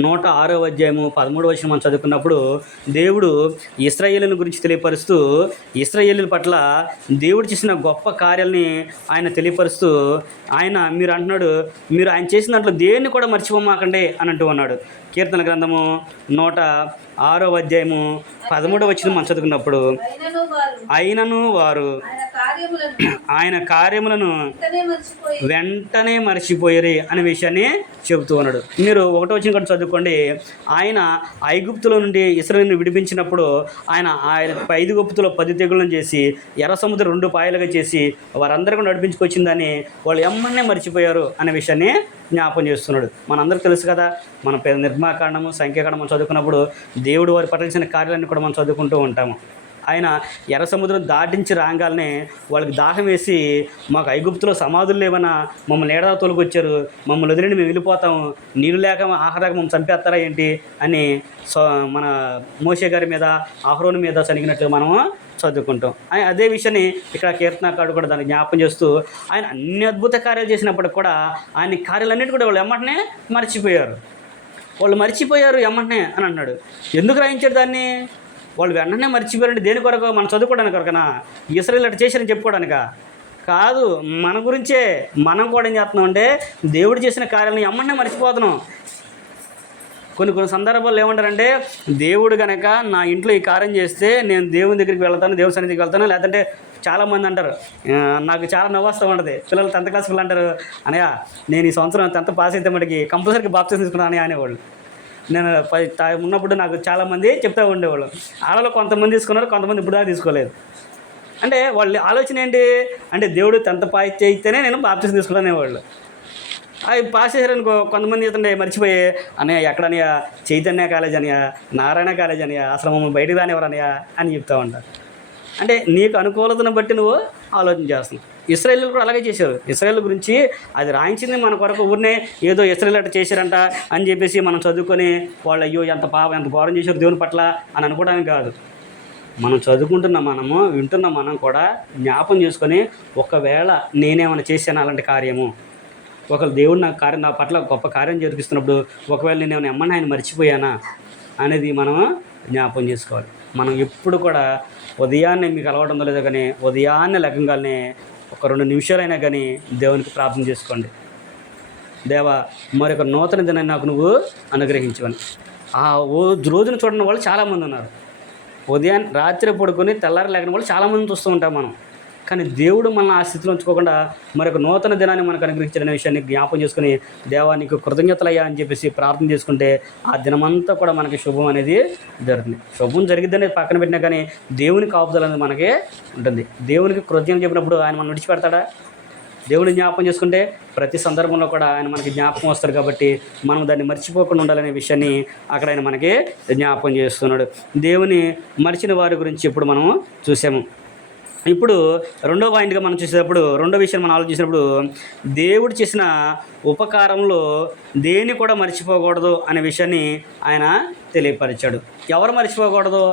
106వ అధ్యాయము 13వ వచనం మనం చదువుకున్నప్పుడు దేవుడు ఇశ్రాయేలుని గురించి తెలియపరుస్తూ ఇశ్రాయేలుల పట్ల దేవుడు చేసిన గొప్ప కార్యాలని ఆయన తెలియపరుస్తూ మీరు అంటున్నాడు, మీరు ఆయన చేసిన దాంట్లో దేన్ని కూడా మర్చిపోమాకండి అని అంటూ ఉన్నాడు. కీర్తన గ్రంథము 106వ అధ్యాయము 13వ వచనం మనం చదువుకున్నప్పుడు అయినను వారు ఆయన కార్యములను వెంటనే మర్చిపోయారు అనే విషయాన్ని చెబుతూ ఉన్నాడు. మీరు 1వ వచనం కూడా చదువుకోండి. ఆయన ఐగుప్తులో నుండి ఇశ్రాయేలును విడిపించినప్పుడు ఆయన 5 గొప్పతులో 10 తెగులను చేసి ఎర్ర సముద్రం 2 పాయలుగా చేసి వారందరికీ నడిపించుకొచ్చిందని వాళ్ళు ఎమ్మనే మర్చిపోయారు అనే విషయాన్ని జ్ఞాపం చేస్తున్నాడు. మనందరికీ తెలుసు కదా, మన నిర్మాకాండము, సంఖ్యాకాండము చదువుకున్నప్పుడు దేవుడు వారి పట్ల చేసిన కార్యాలన్నీ కూడా మనం చదువుకుంటూ ఉంటాము. ఆయన ఎర్ర సముద్రం దాటించి రాగానే వాళ్ళకి దాహం వేసి మాకు ఐగుప్తులో సమాధులు లేవన్నా మమ్మల్ని ఏడా తోలుకొచ్చారు, మమ్మల్ని వదిలిండి మేము వెళ్ళిపోతాము, నీళ్ళు లేక ఆహారాక మమ్మల్ని చంపేస్తారా ఏంటి అని మన మోషే గారి మీద అహరోను మీద సనిగినట్లు మనము చదువుకుంటాం. అదే విషయాన్ని ఇక్కడ కీర్తనకారుడు కూడా దాన్ని జ్ఞాపం చేస్తూ ఆయన అన్ని అద్భుత కార్యాలు చేసినప్పటికి కూడా ఆయన కార్యాలన్నిటి కూడా వాళ్ళు ఎమ్మటనే మర్చిపోయారు ఎమ్మటనే అని అన్నాడు. ఎందుకు రాయించాడు దాన్ని? వాళ్ళు వెంటనే మర్చిపోయారంటే దేని కొరకు? మనం చదువుకోవడానికి కొరకనా? ఇశ్రాయేలు అట్లా చేశారని చెప్పుకోవడానికా? కాదు, మన గురించే. మనం కూడా ఏం చేస్తున్నాం అంటే దేవుడు చేసిన కార్యాలను ఎమ్మటనే మర్చిపోతున్నాం. కొన్ని సందర్భాల్లో ఏమంటారంటే దేవుడు కనుక నా ఇంట్లో ఈ కార్యం చేస్తే నేను దేవుని దగ్గరికి వెళ్తాను, దేవుని సన్నిధికి వెళ్తాను. లేదంటే చాలామంది అంటారు, నాకు చాలా నవ్వస్తూ ఉంటుంది, పిల్లలు 10th క్లాస్ పిల్లలు అంటారు, అనయ్య నేను ఈ సంవత్సరం 10th పాస్ అయితే మటుకి కంపల్సరీగా బాప్తిజం తీసుకున్నాను అనేవాళ్ళు. నేను ఉన్నప్పుడు నాకు చాలామంది చెప్తూ ఉండేవాళ్ళు. ఆడలో కొంతమంది తీసుకున్నారు, కొంతమంది ఇప్పుడు దాకా తీసుకోలేదు. అంటే వాళ్ళ ఆలోచన ఏంటి అంటే దేవుడు 10th పాస్ చేయితేనే నేను బాప్తిజం తీసుకున్నాను అనేవాళ్ళు. అవి పాస్ చేశారనుకో కొంతమంది చేస్తుండే మర్చిపోయి, అన్నయ్య ఎక్కడనయ్య, చైతన్య కాలేజ్ అనయా, నారాయణ కాలేజ్ అనయా, అసలు మమ్మల్ని బయటకు రానివ్వరు అనయా అని చెప్తూ ఉంటారు. అంటే నీకు అనుకూలతను బట్టి నువ్వు ఆలోచన చేస్తున్నావు. ఇశ్రాయేలు కూడా అలాగే చేశారు. ఇశ్రాయేల్ గురించి అది రాయించింది మన కొరకు ఊరినే ఏదో ఇశ్రాయేల్ అట్లా చేశారంట అని చెప్పేసి మనం చదువుకొని వాళ్ళు అయ్యో ఎంత ఘోరం చేశారు దేవుని పట్ల అని అనుకోవడానికి కాదు. మనం చదువుకుంటున్న మనము వింటున్న మనం కూడా జ్ఞాపం చేసుకొని ఒకవేళ నేనేమైనా చేశాను అలాంటి కార్యము, ఒకవేళ దేవుడు నా పట్ల గొప్ప కార్యం జరిపిస్తున్నప్పుడు ఒకవేళ నేను ఏమైనా ఎమ్మని ఆయన మర్చిపోయానా అనేది మనం జ్ఞాపం చేసుకోవాలి. మనం ఎప్పుడు కూడా ఉదయాన్నే మీకు అలవాటు ఉందో లేదో కానీ ఉదయాన్నే లెక్కగానే ఒక 2 నిమిషాలైనా కానీ దేవునికి ప్రార్థన చేసుకోండి. దేవా మరొక నూతన దినాన్ని నాకు నువ్వు అనుగ్రహించవని. రోజును చూడని వాళ్ళు చాలామంది ఉన్నారు. రాత్రి పడుకొని తెల్లారి లేకని వాళ్ళు చాలామంది చూస్తూ ఉంటాం మనం. కానీ దేవుడు మనల్ని ఆ స్థితిలో ఉంచుకోకుండా మరొక నూతన దినాన్ని మనకు అనుగ్రహించిన విషయాన్ని జ్ఞాపం చేసుకుని దేవా నీకు కృతజ్ఞతలయ్యా అని చెప్పేసి ప్రార్థన చేసుకుంటే ఆ దినమంతా కూడా మనకి శుభం అనేది జరుగుతుంది. శుభం జరిగిద్దని పక్కన పెట్టినా కానీ దేవుని కాపుదల అనేది మనకే ఉంటుంది. దేవునికి కృతజ్ఞత చెప్పినప్పుడు ఆయన మనం విడిచిపెడతాడా? దేవుని జ్ఞాపకం చేసుకుంటే ప్రతి సందర్భంలో కూడా ఆయన మనకి జ్ఞాపకం వస్తాడు. కాబట్టి మనం దాన్ని మర్చిపోకుండా ఉండాలనే విషయాన్ని అక్కడ ఆయన మనకి జ్ఞాపకం చేస్తున్నాడు. దేవుని మరిచిన వారి గురించి ఇప్పుడు మనం చూసాము. ఇప్పుడు రెండో పాయింట్గా మనం చూసేటప్పుడు, రెండో విషయం మనం ఆలోచించినప్పుడు, దేవుడు చేసిన ఉపకారంలో దేన్ని కూడా మర్చిపోకూడదు అనే విషయాన్ని ఆయన తెలియపరిచాడు. ఎవరు మర్చిపోకూడదు?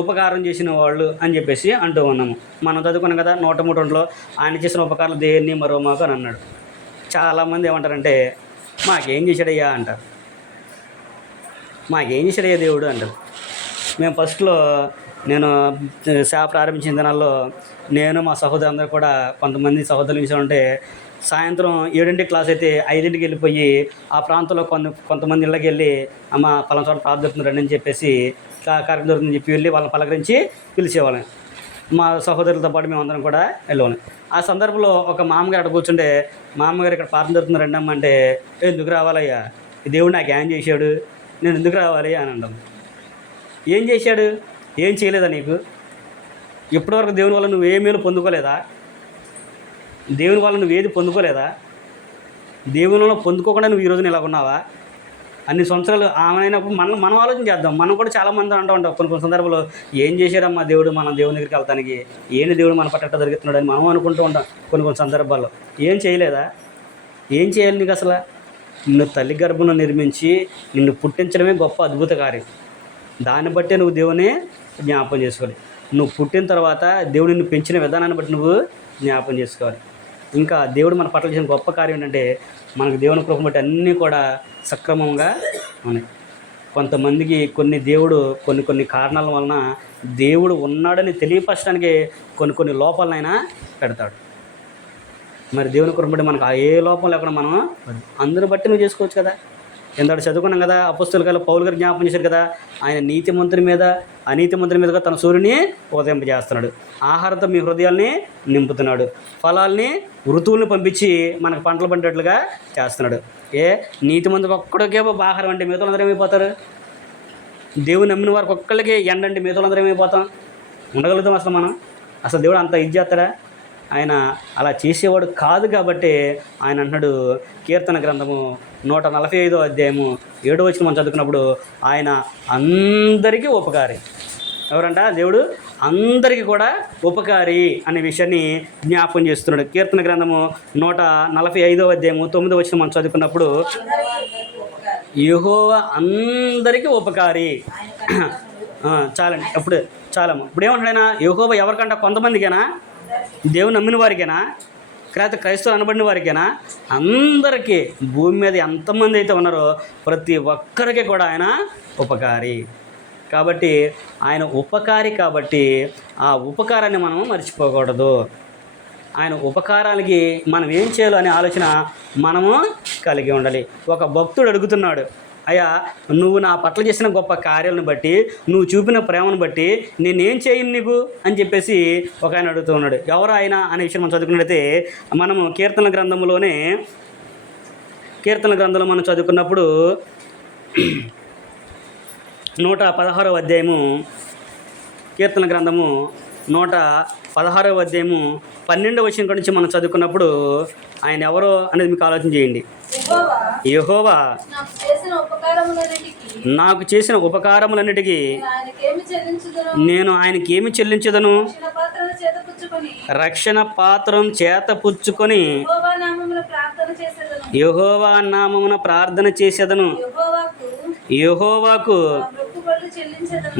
ఉపకారం చేసిన వాళ్ళు అని చెప్పేసి అంటూ ఉన్నాము. మనం చదువుకున్నాం కదా 103లో ఆయన చేసిన ఉపకారం దేన్ని మరో మాకు అని అన్నాడు. చాలామంది ఏమంటారంటే మాకేం చేశాడయ్యా అంటారు. మాకేం చేశాడయ్యా దేవుడు అంటారు. మేము ఫస్ట్లో నేను సేవ ప్రారంభించిన దినాల్లో నేను మా సహోదరులందరూ కూడా కొంతమంది సహోదరులు ఉంటే సాయంత్రం 7 క్లాస్ అయితే 5కి వెళ్ళిపోయి ఆ ప్రాంతంలో కొంతమంది ఇళ్ళకి వెళ్ళి అమ్మ పలానా చోట ప్రార్థన జరుగుతుంది అని చెప్పేసి కార్యక్రమం జరుగుతుందని చెప్పి వెళ్ళి వాళ్ళని పలకరించి పిలిచేవాళ్ళం. మా సహోదరులతో పాటు మేము అందరం కూడా వెళ్ళేవాళ్ళం. ఆ సందర్భంలో ఒక మామగారు అక్కడ కూర్చుంటే, మామగారు ఇక్కడ ప్రార్థన జరుగుతుంది రండి అమ్మ అంటే, ఎందుకు రావాలయ్యా, దేవుడు నాకు ఏం చేశాడు, నేను ఎందుకు రావాలి అని అంటాం. ఏం చేశాడు? ఏం చేయలేదా నీకు? ఇప్పటివరకు దేవుని వల్ల నువ్వు ఏ మేలు పొందుకోలేదా? దేవుని వల్ల నువ్వు ఏది పొందుకోలేదా? దేవుని వల్ల పొందుకోకుండా నువ్వు ఈ రోజున ఇలా ఉన్నావా? అన్ని సంవత్సరాలు ఆమె అయినప్పుడు మనం ఆలోచన చేద్దాం. మనం కూడా చాలామంది అంటూ ఉంటాం కొన్ని సందర్భాల్లో, ఏం చేశాడమ్మా దేవుడు మనం దేవుని దగ్గరికి వెళ్తానికి, ఏంటి దేవుడు మన పట్టట జరుగుతున్నాడు అని మనం అనుకుంటూ ఉంటాం కొన్ని సందర్భాల్లో. ఏం చేయలేదా? ఏం చేయాలి నీకు అసలు? నిన్ను తల్లి గర్భంలో నిర్మించి నిన్ను పుట్టించడమే గొప్ప అద్భుత కార్యం. దాన్ని బట్టే నువ్వు దేవుని జ్ఞాపకం చేసుకోవాలి. నువ్వు పుట్టిన తర్వాత దేవుడు నిన్ను పెంచిన విధానాన్ని బట్టి నువ్వు జ్ఞాపకం చేసుకోవాలి. ఇంకా దేవుడు మన పట్ల చేసిన గొప్ప కార్యం ఏంటంటే, మనకు దేవుని కృపను బట్టి అన్నీ కూడా సక్రమంగా ఉన్నాయి. కొంతమందికి దేవుడు కొన్ని కారణాల వలన దేవుడు ఉన్నాడని తెలియపరచడానికి కొన్ని లోపాలనైనా పెడతాడు. మరి దేవుని కృపను బట్టి మనకు ఏ లోపం లేకుండా మనం అందరిని బట్టి నువ్వు చేసుకోవచ్చు కదా. ఎందుకంటే చదువుకున్నాం కదా, అపొస్తలుల కాలంలో పౌలు గారు జ్ఞాపకం చేశారు కదా, ఆయన నీతిమంతుని మీద అనీతిమంతుని మీదగా తన సూర్యుని ఉదయింపజేస్తున్నాడు, ఆహారంతో మీ హృదయాల్ని నింపుతున్నాడు, ఫలాల్ని ఋతువుల్ని పంపించి మనకు పంటలు పండేట్లుగా చేస్తున్నాడు. నీతిమంతుకు ఒక్కడికే ఆహారం అంటే మిగతా అందరూ ఏమైపోతారు? దేవుని నమ్మిన వారికి ఒక్కళ్ళకే ఎండ అంటే మిగతా అందరూ ఏమైపోతాం? ఉండగలుగుతాం అసలు మనం? అసలు దేవుడు అంత ఇది చేస్తాడా? ఆయన అలా చేసేవాడు కాదు. కాబట్టి ఆయన అంటున్నాడు, కీర్తన గ్రంథము 145వ అధ్యాయము 7వ వచనం మనం చదువుకున్నప్పుడు, ఆయన అందరికీ ఉపకారి. ఎవరంట? దేవుడు అందరికీ కూడా ఉపకారి అనే విషయాన్ని జ్ఞాపకం చేస్తున్నాడు. కీర్తన గ్రంథము 145వ అధ్యాయము 9వ వచనం మనం చదువుకున్నప్పుడు, యెహోవా అందరికీ ఉపకారి. చాలండి, చాలమ్మ. ఇప్పుడు ఏమంటాడైనా? యెహోవా ఎవరికంట? కొంతమందికేనా? దేవుని నమ్మిన వారికేనా? క్రైస్తవులు అనబడిన వారికేనా? అందరికీ, భూమి మీద ఎంతమంది అయితే ఉన్నారో ప్రతి ఒక్కరికి కూడా ఆయన ఉపకారి. కాబట్టి ఆయన ఉపకారి, కాబట్టి ఆ ఉపకారాన్ని మనం మర్చిపోకూడదు. ఆయన ఉపకారాలకి మనం ఏం చేయాలో అనే ఆలోచన మనము కలిగి ఉండాలి. ఒక భక్తుడు అడుగుతున్నాడు, అయ్యా నువ్వు నా పట్ల చేసిన గొప్ప కార్యాలను బట్టి, నువ్వు చూపిన ప్రేమను బట్టి నేనేం చేయను నీకు అని చెప్పేసి ఒక ఆయన అడుగుతూ ఉన్నాడు. ఎవరు ఆయన అనే విషయం మనం చదువుకున్నట్లయితే, మనము కీర్తన గ్రంథంలో మనం చదువుకున్నప్పుడు 116వ అధ్యాయము, కీర్తన గ్రంథము 116వ అధ్యాయము 12వ వచనం నుంచి మనం చదువుకున్నప్పుడు ఆయన ఎవరో అనేది మీకు ఆలోచన చేయండి. యెహోవా నాకు చేసిన ఉపకారములన్నిటికీ నేను ఆయనకి ఏమి చెల్లించదను? రక్షణ పాత్రం చేత పుచ్చుకొని యెహోవా నామమున ప్రార్థన చేసేదను. యెహోవాకు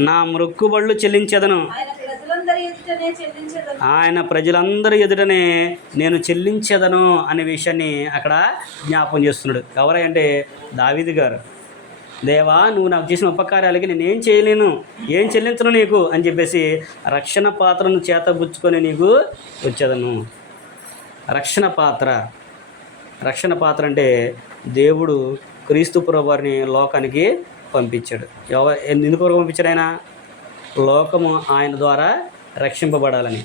నా మొక్కుబడులు చెల్లించెదను. ఆయన ప్రజలందరి ఎదుటనే నేను చెల్లించెదను అనే విషయాన్ని అక్కడ జ్ఞాపకం చేస్తున్నాడు. ఎవరంటే దావీదు గారు. దేవా నువ్వు నాకు చేసిన ఉపకారాలకి నేను ఏం చేయలేను, ఏం చెల్లించను నీకు అని చెప్పేసి రక్షణ పాత్రను చేతబుచ్చుకొని నీకు వచ్చేదను. రక్షణ పాత్ర అంటే దేవుడు క్రీస్తు ప్రభువారిని లోకానికి పంపించాడు. ఎందుకు పంపించాడు? ఆయన లోకము ఆయన ద్వారా రక్షింపబడాలని.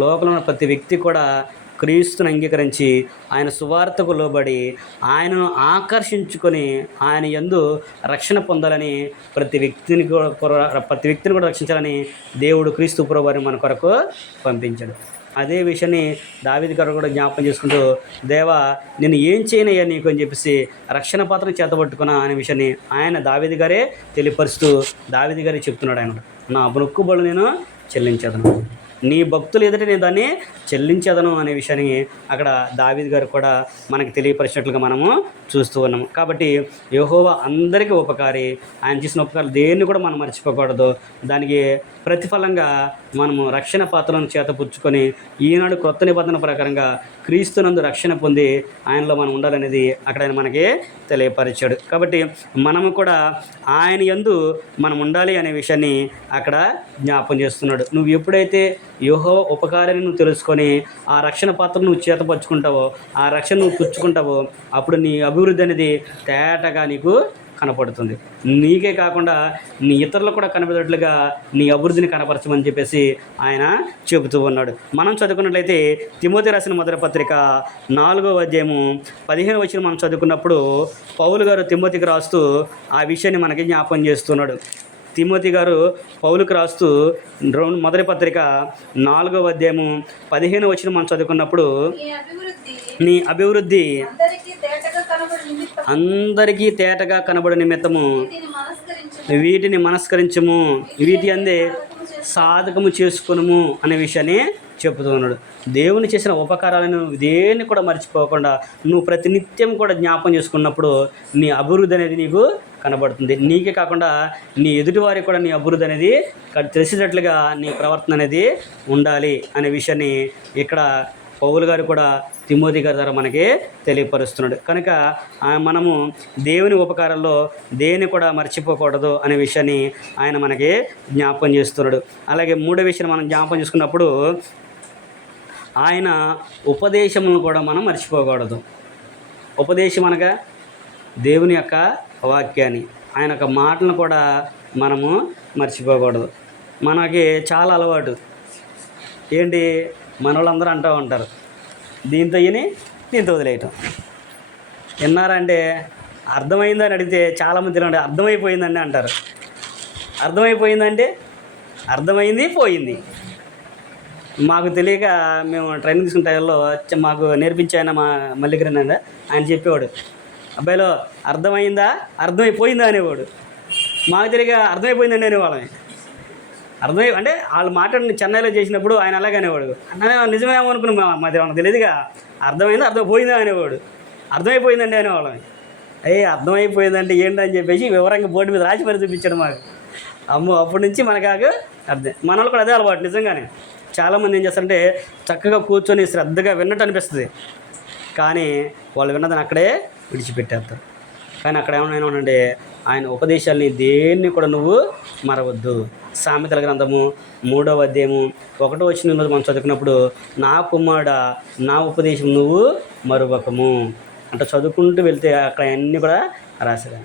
లోకంలో ఉన్న ప్రతి వ్యక్తి కూడా క్రీస్తుని అంగీకరించి ఆయన సువార్తకు లోబడి ఆయనను ఆకర్షించుకొని ఆయన యందు రక్షణ పొందాలని ప్రతి వ్యక్తిని కూడా రక్షించాలని దేవుడు క్రీస్తు ప్రభువుని మన కొరకు పంపించాడు. అదే విషయాన్ని దావీదు గారు కూడా జ్ఞాపకం చేసుకుంటూ, దేవా నేను ఏం చేయనయ్యా నీకు అని చెప్పేసి రక్షణ పాత్రను చేతబట్టుకున్నా అనే విషయాన్ని ఆయన దావీదు గారే తెలియపరుస్తూ దావీదు గారే చెప్తున్నాడు. ఆయన నా మొక్కుబడులు నేను చెల్లించేదను, నీ భక్తులు ఎదుట నేను దాన్ని చెల్లించేదను అనే విషయాన్ని అక్కడ దావీదు గారు కూడా మనకి తెలియపరిచినట్లుగా మనము చూస్తూ ఉన్నాము. కాబట్టి యెహోవా అందరికీ ఉపకారి. ఆయన చేసిన ఉపకారాలు దేన్ని కూడా మనం మర్చిపోకూడదు. దానికి ప్రతిఫలంగా మనము రక్షణ పాత్రలను చేతపుచ్చుకొని ఈనాడు కొత్త నిబంధన ప్రకారంగా క్రీస్తునందు రక్షణ పొంది ఆయనలో మనం ఉండాలనేది అక్కడ ఆయన మనకి తెలియపరిచాడు. కాబట్టి మనము కూడా ఆయన యందు మనం ఉండాలి అనే విషయాన్ని అక్కడ జ్ఞాపం చేస్తున్నాడు. నువ్వు ఎప్పుడైతే యెహోవా ఉపకారాన్ని నువ్వు తెలుసుకొని ఆ రక్షణ పాత్రను నువ్వు చేతపరుచుకుంటావో, ఆ రక్షణ నువ్వు పుచ్చుకుంటావో, అప్పుడు నీ అభివృద్ధి అనేది తేటగా నీకు కనపడుతుంది. నీకే కాకుండా నీ ఇతరులకు కూడా కనపడేట్లుగా నీ అభివృద్ధిని కనపరచమని చెప్పేసి ఆయన చెబుతూ ఉన్నాడు. మనం చదువుకున్నట్లయితే తిమోతి రాసిన మొదటి పత్రిక 4వ అధ్యాయము 15వ వచనం మనం చదువుకున్నప్పుడు పౌలు గారు తిమోతికి రాస్తూ ఆ విషయాన్ని మనకి జ్ఞాపకం చేస్తున్నాడు. తిమోతి గారు పౌలుకు రాస్తూ మొదటి పత్రిక 4వ అధ్యాయము 15వ వచనం మనం చదువుకున్నప్పుడు, నీ అభివృద్ధి అందరికీ తేటగా కనబడు నిమిత్తము వీటిని మనస్కరించము, వీటి అందే సాధకము చేసుకునము అనే విషయాన్ని చెబుతూ ఉన్నాడు. దేవుని చేసిన ఉపకారాలను దేన్ని కూడా మర్చిపోకుండా నువ్వు ప్రతినిత్యం కూడా జ్ఞాపకం చేసుకున్నప్పుడు నీ అభివృద్ధి అనేది నీకు కనబడుతుంది. నీకే కాకుండా నీ ఎదుటివారికి కూడా నీ అభివృద్ధి అనేది తెలిసేటట్లుగా నీ ప్రవర్తన అనేది ఉండాలి అనే విషయాన్ని ఇక్కడ పౌలు గారు కూడా తిమోతి గారి ద్వారా మనకి తెలియపరుస్తున్నాడు. కనుక మనము దేవుని ఉపకారాల్లో దేన్ని కూడా మర్చిపోకూడదు అనే విషయాన్ని ఆయన మనకి జ్ఞాపకం చేస్తున్నాడు. అలాగే మూడో విషయం మనం జ్ఞాపకం చేసుకున్నప్పుడు ఆయన ఉపదేశములను కూడా మనం మర్చిపోకూడదు. ఉపదేశం అనగా దేవుని యొక్క వాక్యాన్ని, ఆయన యొక్క మాటలను కూడా మనము మర్చిపోకూడదు. మనకి చాలా అలవాటు ఏంటి, మన వాళ్ళందరూ అంటూ ఉంటారు, దీంతో విని దీంతో వదిలేయటం. విన్నారంటే అర్థమైందని అడిగితే చాలామంది తినండి అర్థమైపోయిందండి అంటారు. అర్థమైపోయిందంటే అర్థమైంది పోయింది. మాకు తెలియక మేము ట్రైనింగ్ తీసుకున్న టైంలో మాకు నేర్పించే ఆయన మా మల్లికరన్ ఆయన చెప్పేవాడు, అబ్బాయిలో అర్థమైందా అర్థమైపోయిందా అనేవాడు. మాకు తెలియక అర్థమైపోయిందండి అనేవాళ్ళమే. అంటే వాళ్ళు మాట్లాడి చెన్నైలో చేసినప్పుడు ఆయన అలాగే అనేవాడు. అంటే నిజమేమో అనుకున్నాం, మాది మనకు తెలియదుగా, అర్థమైందా అర్థమైపోయిందా అనేవాడు. అర్థమైపోయిందండి అనేవాళ్ళం. అర్థమైపోయిందంటే ఏంటని చెప్పేసి వివరంగా బోర్డు మీద రాసి మరి చూపించాడు మాకు. అమ్మో, అప్పటి నుంచి మనకు అర్థం. మన వాళ్ళు కూడా అదే అలవాటు. నిజంగానే చాలామంది ఏం చేస్తారంటే చక్కగా కూర్చొని శ్రద్ధగా విన్నట్టు అనిపిస్తుంది, కానీ వాళ్ళు విన్నదాన్ని అక్కడే విడిచిపెట్టేస్తారు. కానీ అక్కడ ఏమన్నా ఆయన ఉపదేశాలని దేన్ని కూడా నువ్వు మరవద్దు. సామెతల గ్రంథము 3వ అధ్యాయము 1వ వచనంలో మనం చదువుకున్నప్పుడు, నా కుమారుడా నా ఉపదేశం నువ్వు మరువకము అంటే చదువుకుంటూ వెళ్తే అక్కడ అన్నీ కూడా రాశారు.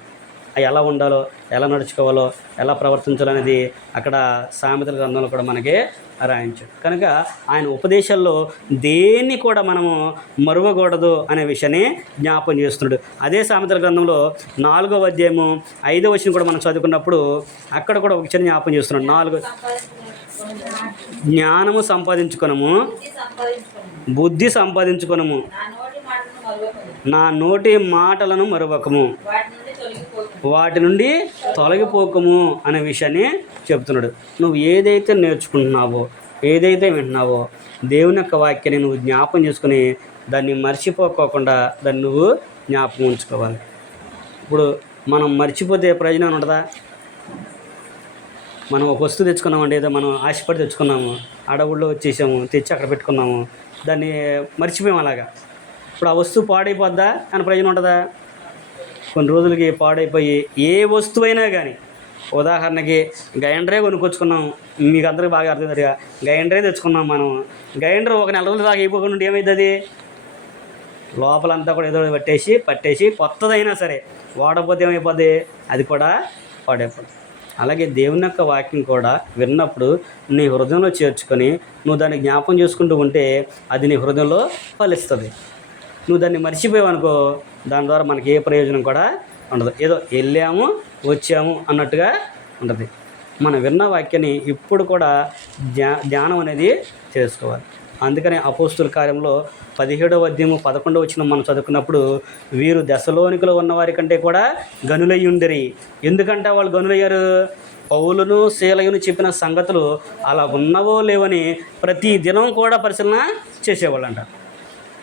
ఎలా ఉండాలో, ఎలా నడుచుకోవాలో, ఎలా ప్రవర్తించాలో అనేది అక్కడ సామెతల గ్రంథంలో కూడా మనకి రాయించాడు. కనుక ఆయన ఉపదేశాల్లో దేన్ని కూడా మనము మరువకూడదు అనే విషయాన్ని జ్ఞాపం చేస్తున్నాడు. అదే సామెతల గ్రంథంలో 4వ అధ్యాయము 5వ వచనం కూడా మనం చదువుకున్నప్పుడు అక్కడ కూడా ఒక విషయాన్ని జ్ఞాపం చేస్తున్నాడు. 4 జ్ఞానము సంపాదించుకొనము, బుద్ధి సంపాదించుకొనము, నా నోటి మాటలను మరువకము, వాటి నుండి తొలగిపోకము అనే విషయాన్ని చెప్తున్నాడు. నువ్వు ఏదైతే నేర్చుకుంటున్నావో, ఏదైతే వింటున్నావో దేవుని యొక్క వాక్యాన్ని నువ్వు జ్ఞాపకం చేసుకుని దాన్ని మర్చిపోకోకుండా దాన్ని నువ్వు జ్ఞాపకం ఉంచుకోవాలి. ఇప్పుడు మనం మర్చిపోతే ప్రయోజనం ఉంటుందా? మనం ఒక వస్తువు తెచ్చుకున్నామంటే, ఏదో మనం ఆశపడి తెచ్చుకున్నాము, అడవుల్లో వచ్చేసాము, తెచ్చి అక్కడ పెట్టుకున్నాము, దాన్ని మర్చిపోయాము. అలాగా ఇప్పుడు ఆ వస్తువు పాడైపోద్దా అని ప్రయోజనం ఉంటుందా? కొన్ని రోజులకి పాడైపోయి ఏ వస్తువైనా కానీ, ఉదాహరణకి గ్రైండరే కొనుక్కొచ్చుకున్నాం, మీకు అందరికీ బాగా అర్థమవుతుందిగా, గ్రైండరే తెచ్చుకున్నాం మనం. గ్రైండర్ ఒక నెల రోజులు దాకా అయిపోకుండా ఏమవుతుంది, లోపలంతా కూడా ఏదో పట్టేసి కొత్తదైనా సరే వాడకపోతే ఏమైపోద్ది, అది కూడా పాడైపోద్ది. అలాగే దేవుని యొక్క వాక్యం కూడా విన్నప్పుడు నీ హృదయంలో చేర్చుకొని నువ్వు దాన్ని జ్ఞాపం చేసుకుంటూ ఉంటే అది నీ హృదయంలో ఫలిస్తుంది. నువ్వు దాన్ని మర్చిపోయావు అనుకో, దాని ద్వారా మనకి ఏ ప్రయోజనం కూడా ఉండదు. ఏదో వెళ్ళాము వచ్చాము అన్నట్టుగా ఉంటుంది. మనం విన్న వాక్యాన్ని ఇప్పుడు కూడా ధ్యానం అనేది చేసుకోవాలి. అందుకనే అపోస్తుల కార్యంలో 17వ అధ్యాయము 11వ వచనం మనం చదువుకున్నప్పుడు, వీరు దెసలోనికలో ఉన్న వారి కంటే కూడా గనులయ్యి ఉండిరి. ఎందుకంటే వాళ్ళు గనులయ్యారు? పౌలును శీలయును చెప్పిన సంగతులు అలా ఉన్నవో లేవని ప్రతి దినం కూడా పరిశీలన చేసేవాళ్ళంట.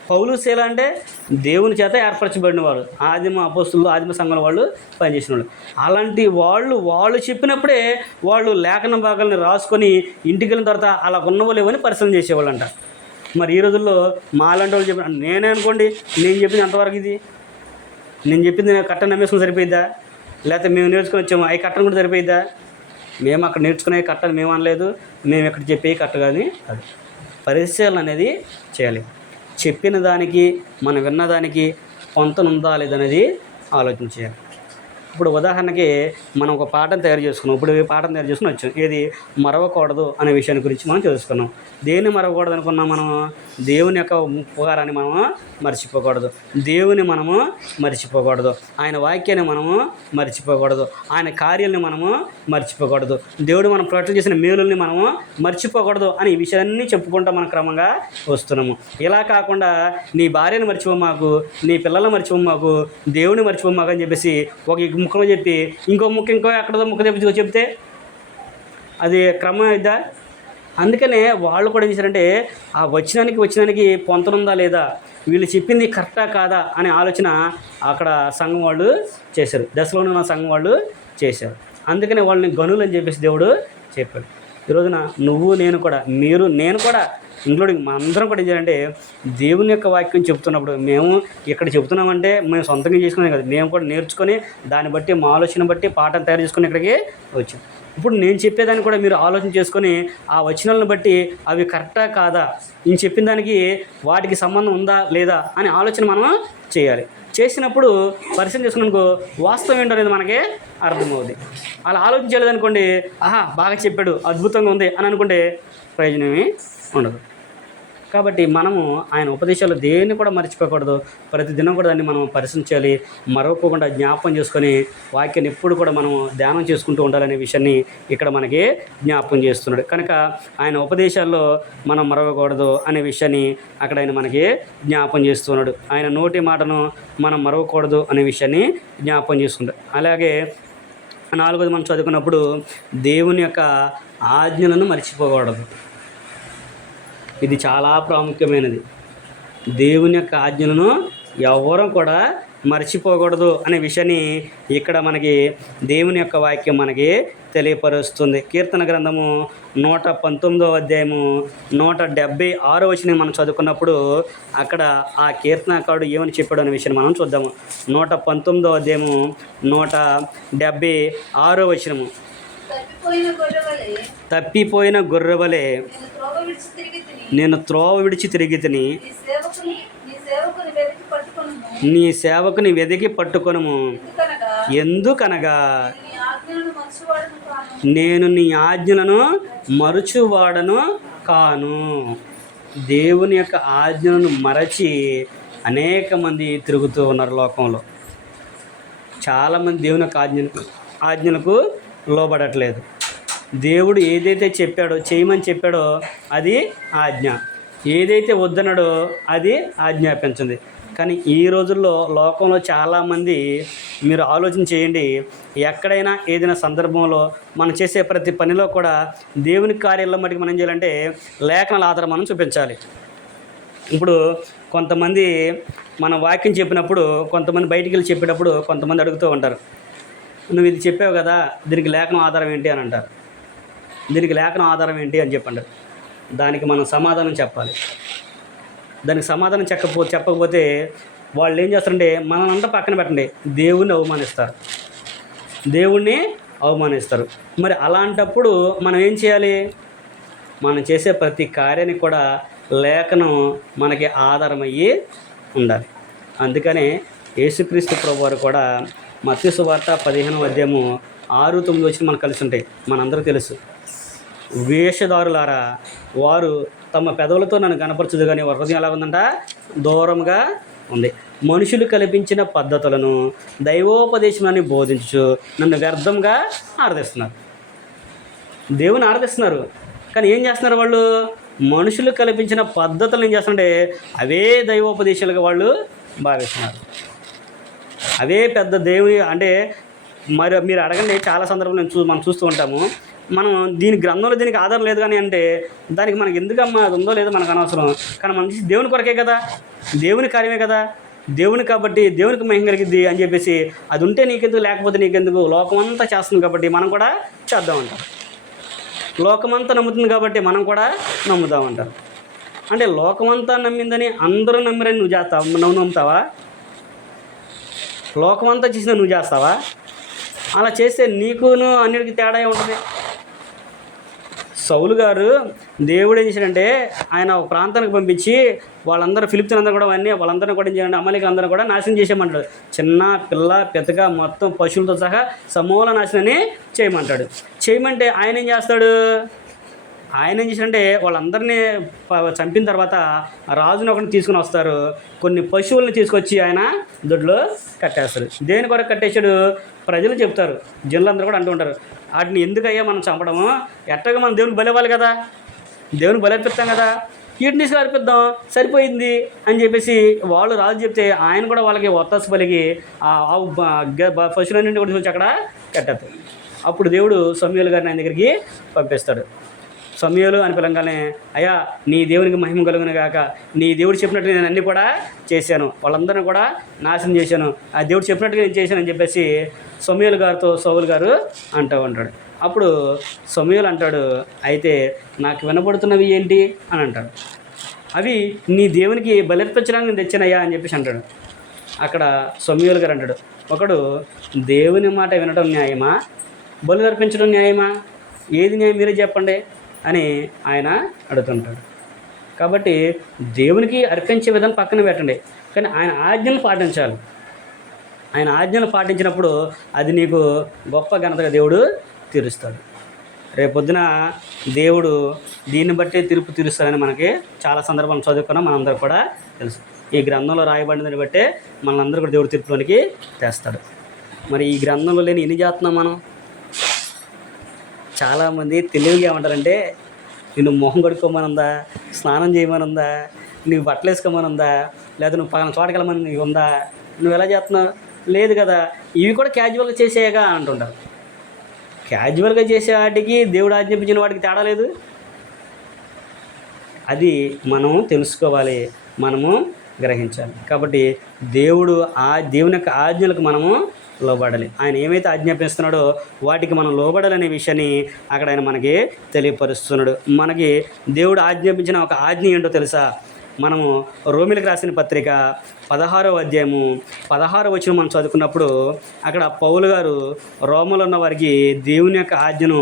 పౌలు శీల అంటే దేవుని చేత ఏర్పరచబడిన వాళ్ళు, ఆదిమ అపోస్తులు, ఆదిమ సంఘం వాళ్ళు పనిచేసిన వాళ్ళు. అలాంటి వాళ్ళు చెప్పినప్పుడే వాళ్ళు లేఖన భాగాలను రాసుకొని ఇంటికి వెళ్ళిన తర్వాత అలా ఉన్నవో లేవని పరిశీలన చేసేవాళ్ళంట. మరి ఈ రోజుల్లో మాలాంటి వాళ్ళు చెప్పిన నేనే అనుకోండి, నేను చెప్పింది ఎంతవరకు ఇది? నేను చెప్పింది నేను కట్టను నమ్మేసుకుని సరిపోయిద్దా? లేకపోతే మేము నేర్చుకుని వచ్చాము అవి కట్టను కూడా సరిపోయిద్దా? మేము అక్కడ నేర్చుకునే కట్టని మేము అనలేదు, మేము ఇక్కడ చెప్పే కట్ట కానీ అది పరిశీలన అనేది చేయాలి. చెప్పిన దానికి మనం విన్నదానికి పొంతనుందా లేదనేది ఆలోచన చేయాలి. ఇప్పుడు ఉదాహరణకి మనం ఒక పాఠం తయారు చేసుకున్నాం. ఇప్పుడు పాఠం తయారు చేసుకుని వచ్చాం. ఏది మరవకూడదు అనే విషయాన్ని గురించి మనం తెలుసుకున్నాం. దేన్ని మరవకూడదు అనుకున్నాం? మనం దేవుని యొక్క ఉపకారాన్ని మనము మర్చిపోకూడదు, దేవుని మనము మర్చిపోకూడదు, ఆయన వాక్యాన్ని మనము మర్చిపోకూడదు, ఆయన కార్యాలని మనము మర్చిపోకూడదు, దేవుడు మనం ప్రకటన చేసిన మేలుల్ని మనము మర్చిపోకూడదు అని ఈ విషయాలన్నీ చెప్పుకుంటూ మనం క్రమంగా వస్తున్నాము. ఇలా కాకుండా నీ భార్యను మర్చిపోమాకు, నీ పిల్లలను మర్చిపోమాకు, దేవుని మర్చిపోమాకు అని చెప్పేసి ఒక ముక్కలో చెప్పి ఇంకో ముక్క ఎక్కడదో ముక్క తెప్పి చెప్తే అది క్రమం అయిద్దా? అందుకనే వాళ్ళు కూడా ఏం చేశారంటే ఆ వచ్చినానికి పొంతనుందా లేదా, వీళ్ళు చెప్పింది కరెక్టా కాదా అనే ఆలోచన అక్కడ సంఘం వాళ్ళు చేశారు, దశలోనే ఉన్న సంఘం వాళ్ళు చేశారు. అందుకనే వాళ్ళని గనులు అని చెప్పేసి దేవుడు చెప్పాడు. ఈరోజున నువ్వు నేను కూడా, నేను కూడా ఇంక్లూడింగ్ మనందరం కూడా ఏం చేయాలంటే దేవుని యొక్క వాక్యం చెప్తున్నప్పుడు మేము ఇక్కడ చెప్తున్నామంటే మేము సొంతంగా చేసుకునే కదా, మేము కూడా నేర్చుకొని దాన్ని బట్టి మా ఆలోచన బట్టి పాఠం తయారు చేసుకుని ఇక్కడికి వచ్చాం. ఇప్పుడు నేను చెప్పేదాన్ని కూడా మీరు ఆలోచన చేసుకొని ఆ వచనాలను బట్టి అవి కరెక్టా కాదా, నేను చెప్పిన దానికి వాటికి సంబంధం ఉందా లేదా అనే ఆలోచన మనం చేయాలి. చేసినప్పుడు పరిశీలన చేసుకున్నానుకో వాస్తవం ఏంటో అనేది మనకి అర్థమవుతుంది. అలా ఆలోచన చేయలేదనుకోండి, బాగా చెప్పాడు, అద్భుతంగా ఉంది అని అనుకుంటే ప్రయోజనమే ఉండదు. కాబట్టి మనము ఆయన ఉపదేశాలు దేన్ని కూడా మర్చిపోకూడదు. ప్రతిదినం కూడా దాన్ని మనం పరిశీలించాలి, మరవకుండా జ్ఞాపకం చేసుకొని వాక్యాన్ని ఎప్పుడు కూడా మనం ధ్యానం చేసుకుంటూ ఉండాలనే విషయాన్ని ఇక్కడ మనకి జ్ఞాపకం చేస్తున్నాడు. కనుక ఆయన ఉపదేశాల్లో మనం మరవకూడదు అనే విషయాన్ని అక్కడ ఆయన మనకి జ్ఞాపకం చేస్తున్నాడు. ఆయన నోటి మాటను మనం మరవకూడదు అనే విషయాన్ని జ్ఞాపకం చేసుకుంటాడు. అలాగే 4వది మనం చదువుకున్నప్పుడు దేవుని యొక్క ఆజ్ఞలను మర్చిపోకూడదు. ఇది చాలా ప్రాముఖ్యమైనది. దేవుని యొక్క ఆజ్ఞలను ఎవరూ కూడా మర్చిపోకూడదు అనే విషయాన్ని ఇక్కడ మనకి దేవుని యొక్క వాక్యం మనకి తెలియపరుస్తుంది. కీర్తన గ్రంథము 119వ అధ్యాయము 176వ వచనం మనం చదువుకున్నప్పుడు అక్కడ ఆ కీర్తనకారుడు ఏమని చెప్పాడు అనే విషయాన్ని మనం చూద్దాము. 119వ అధ్యాయము 176వ వచనము. తప్పిపోయిన గొర్రెవలే నేను త్రోవ విడిచి తిరిగి తిని, నీ సేవకుని వెదికి పట్టుకొనుము. ఎందుకనగా నేను నీ ఆజ్ఞలను మరుచువాడను కాను. దేవుని యొక్క ఆజ్ఞలను మరచి అనేక మంది తిరుగుతూ ఉన్నారు లోకంలో. చాలామంది దేవుని యొక్క ఆజ్ఞలకు లోబడట్లేదు. దేవుడు ఏదైతే చెప్పాడో చేయమని చెప్పాడో అది ఆజ్ఞ, ఏదైతే వద్దన్నాడో అది ఆజ్ఞాపించింది. కానీ ఈ రోజుల్లో లోకంలో చాలామంది, మీరు ఆలోచన చేయండి, ఎక్కడైనా ఏదైనా సందర్భంలో మనం చేసే ప్రతి పనిలో కూడా దేవుని కార్యాల్లో మటుకు మనం ఏం చేయాలంటే లేఖనాల ఆధారం మనం చూపించాలి. ఇప్పుడు కొంతమంది మన వాక్యం చెప్పినప్పుడు, కొంతమంది బయటికి వెళ్ళి చెప్పేటప్పుడు కొంతమంది అడుగుతూ ఉంటారు, నువ్వు ఇది చెప్పావు కదా, దీనికి లేఖనం ఆధారం ఏంటి అని అంటారు. దీనికి లేఖనం ఆధారం ఏంటి అని చెప్పంటారు. దానికి మనం సమాధానం చెప్పాలి. దానికి సమాధానం చెప్పకపోతే వాళ్ళు ఏం చేస్తారంటే మనల్ని పక్కన పెట్టండి, దేవుణ్ణి అవమానిస్తారు. మరి అలాంటప్పుడు మనం ఏం చేయాలి? మనం చేసే ప్రతి కార్యానికి కూడా లేఖనం మనకి ఆధారమయ్యి ఉండాలి. అందుకనే యేసుక్రీస్తు ప్రభువారు కూడా మత్తయి సువార్త 15వ అధ్యాయము 6-9 వచ్చి మనకు కలిసి ఉంటాయి. మనందరికీ తెలుసు, వేషధారులారా వారు తమ పెదవులతో నన్ను కనపరచదు కానీ వారి హృదయం ఎలా ఉందంట, దూరంగా ఉంది. మనుషులు కల్పించిన పద్ధతులను దైవోపదేశాన్ని బోధించు నన్ను వ్యర్థంగా ఆరాధిస్తున్నారు. దేవుని ఆరాధిస్తున్నారు కానీ ఏం చేస్తున్నారు వాళ్ళు? మనుషులు కల్పించిన పద్ధతులను ఏం చేస్తుంటే అవే దైవోపదేశాలుగా వాళ్ళు భావిస్తున్నారు. అవే పెద్ద దేవుని అంటే మరి మీరు అడగండి, చాలా సందర్భాలు మనం చూస్తూ ఉంటాము. మనం దీని గ్రంథంలో దీనికి ఆధారం లేదు కానీ అంటే దానికి మనకి ఎందుకమ్మా అది ఉందో లేదో మనకు అనవసరం. కానీ మన దేవుని కొరకే కదా, దేవుని కార్యమే కదా, దేవుని కాబట్టి దేవునికి మహిమ కలిగిద్ది అని చెప్పేసి అది ఉంటే నీకెందుకు, లేకపోతే నీకెందుకు, లోకమంతా చేస్తుంది కాబట్టి మనం కూడా చేద్దామంటారు. లోకమంతా నమ్ముతుంది కాబట్టి మనం కూడా నమ్ముదామంటారు. అంటే లోకమంతా నమ్మిందని అందరూ నమ్మిరని నువ్వు చేస్తావు, నువ్వు నమ్ముతావా? లోకమంతా చేసిన నువ్వు చేస్తావా? అలా చేస్తే నీకును అన్నిటికీ తేడా ఉంటుంది. సౌలు గారు దేవుడు ఏం చేశాడంటే ఆయన ఒక ప్రాంతానికి పంపించి వాళ్ళందరూ ఫిలిప్తీయులందరూ కూడా వాళ్ళందరినీ కూడా ఏం చేయాలంటే అమలేకి అందరూ కూడా నాశనం చేసేయమంటాడు. చిన్న పిల్ల పెద్దక మొత్తం పశువులతో సహా సమూల నాశనాన్ని చేయమంటాడు. చేయమంటే ఆయన ఏం చేస్తాడు? ఆయన ఏం చేశాడంటే వాళ్ళందరినీ చంపిన తర్వాత రాజుని ఒకరిని తీసుకుని వస్తారు. కొన్ని పశువుల్ని తీసుకొచ్చి ఆయన దొడ్లో కట్టేస్తారు. దేని కొరకు కట్టేశాడు? ప్రజలు చెప్తారు, జనులందరూ కూడా అంటూ ఉంటారు, వాటిని ఎందుకయ్యా మనం చంపడము, ఎట్టగా మనం దేవునికి బలి ఇవ్వాలి కదా, దేవునికి బలి అర్పిస్తాం కదా, వీటిని తీసుకుని అర్పిద్దాం సరిపోయింది అని చెప్పేసి వాళ్ళు రాజు చెప్తే ఆయన కూడా వాళ్ళకి ఒత్తాసు పలికి పశువులన్నింటినీ కూడా చూసి అక్కడ కట్టేస్తారు. అప్పుడు దేవుడు సమూయేలు గారిని ఆయన దగ్గరికి పంపిస్తాడు. సమూయేలు అని పిలంగానే, అయ్యా నీ దేవునికి మహిమ కలుగును గాక, నీ దేవుడు చెప్పినట్టు నేను అన్నీ కూడా చేశాను, వాళ్ళందరినీ కూడా నాశనం చేశాను, ఆ దేవుడు చెప్పినట్టుగా నేను చేశాను అని చెప్పేసి సమూయేలు గారితో సౌలు గారు అంటూ ఉంటాడు. అప్పుడు సమూయేలు అంటాడు, అయితే నాకు వినపడుతున్నవి ఏంటి అని అంటాడు. అవి నీ దేవునికి బలిర్పించడానికి నేను తెచ్చానయ్యా అని చెప్పేసి అంటాడు. అక్కడ సమూయేలు గారు అంటాడు, ఒకడు దేవుని మాట వినడం న్యాయమా, బలి అర్పించడం న్యాయమా, ఏది న్యాయం మీరే చెప్పండి అని ఆయన అడుగుతుంటాడు. కాబట్టి దేవునికి అర్పించే విధానం పక్కన పెట్టండి, కానీ ఆయన ఆజ్ఞలు పాటించాలి. ఆయన ఆజ్ఞలు పాటించినప్పుడు అది నీకు గొప్ప ఘనతగా దేవుడు తీరుస్తాడు. రేపొద్దున దేవుడు దీన్ని బట్టి తీర్పు తీరుస్తాడని మనకి చాలా సందర్భాలు చదువుకున్నాం, మనందరూ కూడా తెలుసు. ఈ గ్రంథంలో రాయబడినది బట్టే మనందరూ కూడా దేవుడు తీర్పులోనికి తెస్తాడు. మరి ఈ గ్రంథంలో లేని ఎన్ని చేస్తున్నాం మనం? చాలామంది తెలివిగా ఏమంటారంటే, నిన్ను మొహం కడుక్కోమనుందా, స్నానం చేయమనుందా, నువ్వు బట్టలు వేసుకోమనుందా, లేదా నువ్వు పక్కన చోటకి వెళ్ళమని ఉందా, నువ్వు ఎలా చేస్తున్నావు? లేదు కదా, ఇవి కూడా క్యాజువల్గా చేసేయగా అంటుంటారు. క్యాజువల్గా చేసే వాటికి దేవుడు ఆజ్ఞాపించిన వాటికి తేడా లేదు. అది మనం తెలుసుకోవాలి, మనము గ్రహించాలి. కాబట్టి దేవుని యొక్క ఆజ్ఞలకు మనము లోబడాలి. ఆయన ఏమైతే ఆజ్ఞాపిస్తున్నాడో వాటికి మనం లోబడాలనే విషయాన్ని అక్కడ ఆయన మనకి తెలియపరుస్తున్నాడు. మనకి దేవుడు ఆజ్ఞాపించిన ఒక ఆజ్ఞ ఏంటో తెలుసా? మనము రోమిలకు రాసిన పత్రిక 16వ అధ్యాయము 16వ వచనం మనం చదువుకున్నప్పుడు అక్కడ పౌలు గారు రోమలో ఉన్న వారికి దేవుని యొక్క ఆజ్ఞను,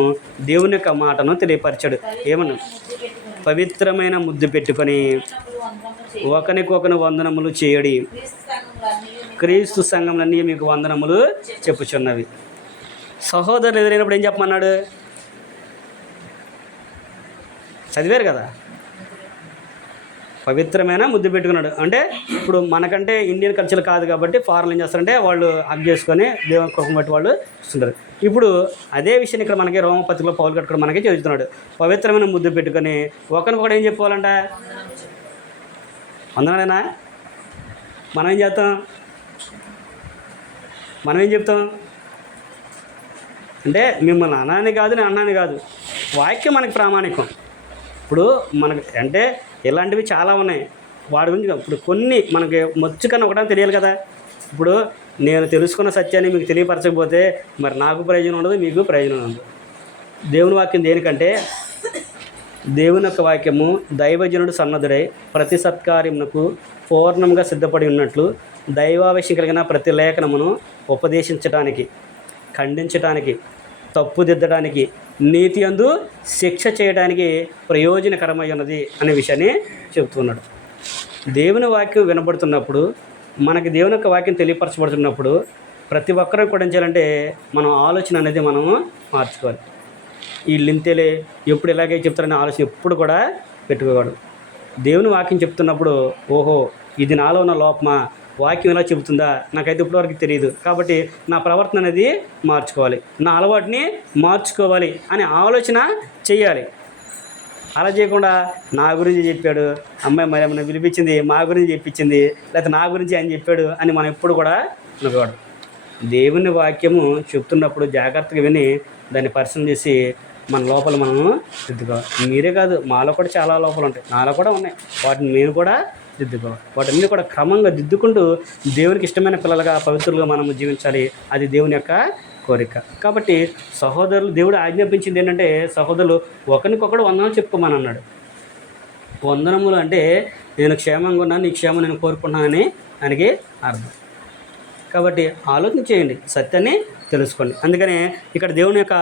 దేవుని యొక్క మాటను తెలియపరిచాడు. ఏమన్నా? పవిత్రమైన ముద్దు పెట్టుకొని ఒకరికొకరు వందనములు చేయడి, క్రీస్తు సంఘములన్నీ మీకు వందనములు చెప్పుచున్నవి. సహోదరులు ఎదురైనప్పుడు ఏం చెప్పమన్నాడు? చదివారు కదా, పవిత్రమైన ముద్దు పెట్టుకున్నాడు. అంటే ఇప్పుడు మనకంటే ఇండియన్ కల్చర్ కాదు కాబట్టి ఫారెన్లు ఏం చేస్తారంటే వాళ్ళు హగ్ చేసుకొని దేవుని కోపం బట్టి వాళ్ళు చూస్తుంటారు. ఇప్పుడు అదే విషయాన్ని ఇక్కడ మనకి రోమపత్రికలో పౌలు కట్టుకోవడం మనకి చదువుతున్నాడు. పవిత్రమైన ముద్దు పెట్టుకొని ఒకరికొకటి ఏం చెప్పుకోవాలంట? వందనాలేనా? మనం ఏం చేస్తాం? మనం ఏం చెప్తాం అంటే, మిమ్మల్ని అన్నాని కాదు, నేను అన్నాని కాదు, వాక్యం మనకి ప్రామాణికం. ఇప్పుడు మనకి అంటే ఇలాంటివి చాలా ఉన్నాయి. వాడి గురించి ఇప్పుడు కొన్ని మనకి మొచ్చుకన్నా ఒకటని తెలియాలి కదా. ఇప్పుడు నేను తెలుసుకున్న సత్యాన్ని మీకు తెలియపరచకపోతే మరి నాకు ప్రయోజనం ఉండదు, మీకు ప్రయోజనం ఉండదు. దేవుని వాక్యం దేనికంటే, దేవుని యొక్క వాక్యము దైవజనుడు సన్నద్ధుడై ప్రతి సత్కార్యమునకు పూర్ణంగా సిద్ధపడి ఉన్నట్లు దైవావేశం కలిగిన ప్రతి లేఖనమును ఉపదేశించడానికి, ఖండించడానికి, తప్పుదిద్దడానికి, నీతి యందు శిక్ష చేయడానికి ప్రయోజనకరమై ఉన్నది అనే విషయాన్ని చెబుతున్నాడు. దేవుని వాక్యం వినబడుతున్నప్పుడు, మనకి దేవుని యొక్క వాక్యం తెలియపరచబడుతున్నప్పుడు ప్రతి ఒక్కరూ కూడా ఏం చేయాలంటే మనం ఆలోచన అనేది మనము మార్చుకోవాలి. వీళ్ళు ఇంతేలే, ఎప్పుడు ఇలాగే చెప్తారనే ఆలోచన ఎప్పుడు కూడా పెట్టుకోకూడదు. దేవుని వాక్యం చెప్తున్నప్పుడు ఓహో ఇది నాలో ఉన్న లోపమా, వాక్యం ఎలా చెబుతుందా, నాకైతే ఇప్పటివరకు తెలియదు, కాబట్టి నా ప్రవర్తన అనేది మార్చుకోవాలి, నా అలవాటుని మార్చుకోవాలి అనే ఆలోచన చేయాలి. అలా చేయకుండా నా గురించి చెప్పాడు, అమ్మాయి మరి ఏమైనా పిలిపించింది మా గురించి చెప్పించింది, లేకపోతే నా గురించి ఆయన చెప్పాడు అని మనం ఎప్పుడు కూడా అనుకోవడం. దేవుని వాక్యము చెప్తున్నప్పుడు జాగ్రత్తగా విని దాన్ని పరిశీలన చేసి మన లోపల మనము దిద్దుకోవాలి. మీరే కాదు, మాలో కూడా చాలా లోపాలు ఉంటాయి, నాలో కూడా ఉన్నాయి, వాటిని నేను కూడా దిద్దుకోవాలి. వాటన్ని కూడా క్రమంగా దిద్దుకుంటూ దేవునికి ఇష్టమైన పిల్లలుగా పవిత్రులుగా మనము జీవించాలి. అది దేవుని యొక్క కోరిక. కాబట్టి సహోదరులు, దేవుడు ఆజ్ఞాపించింది ఏంటంటే సహోదరులు ఒకరికొకడు వందనాలు చెప్పుకోమని అన్నాడు. వందనములు అంటే నేను క్షేమంగా ఉన్నాను, నీ క్షేమం నేను కోరుకున్నానని ఆయనకి అర్థం. కాబట్టి ఆలోచన చేయండి, సత్యాన్ని తెలుసుకోండి. అందుకనే ఇక్కడ దేవుని యొక్క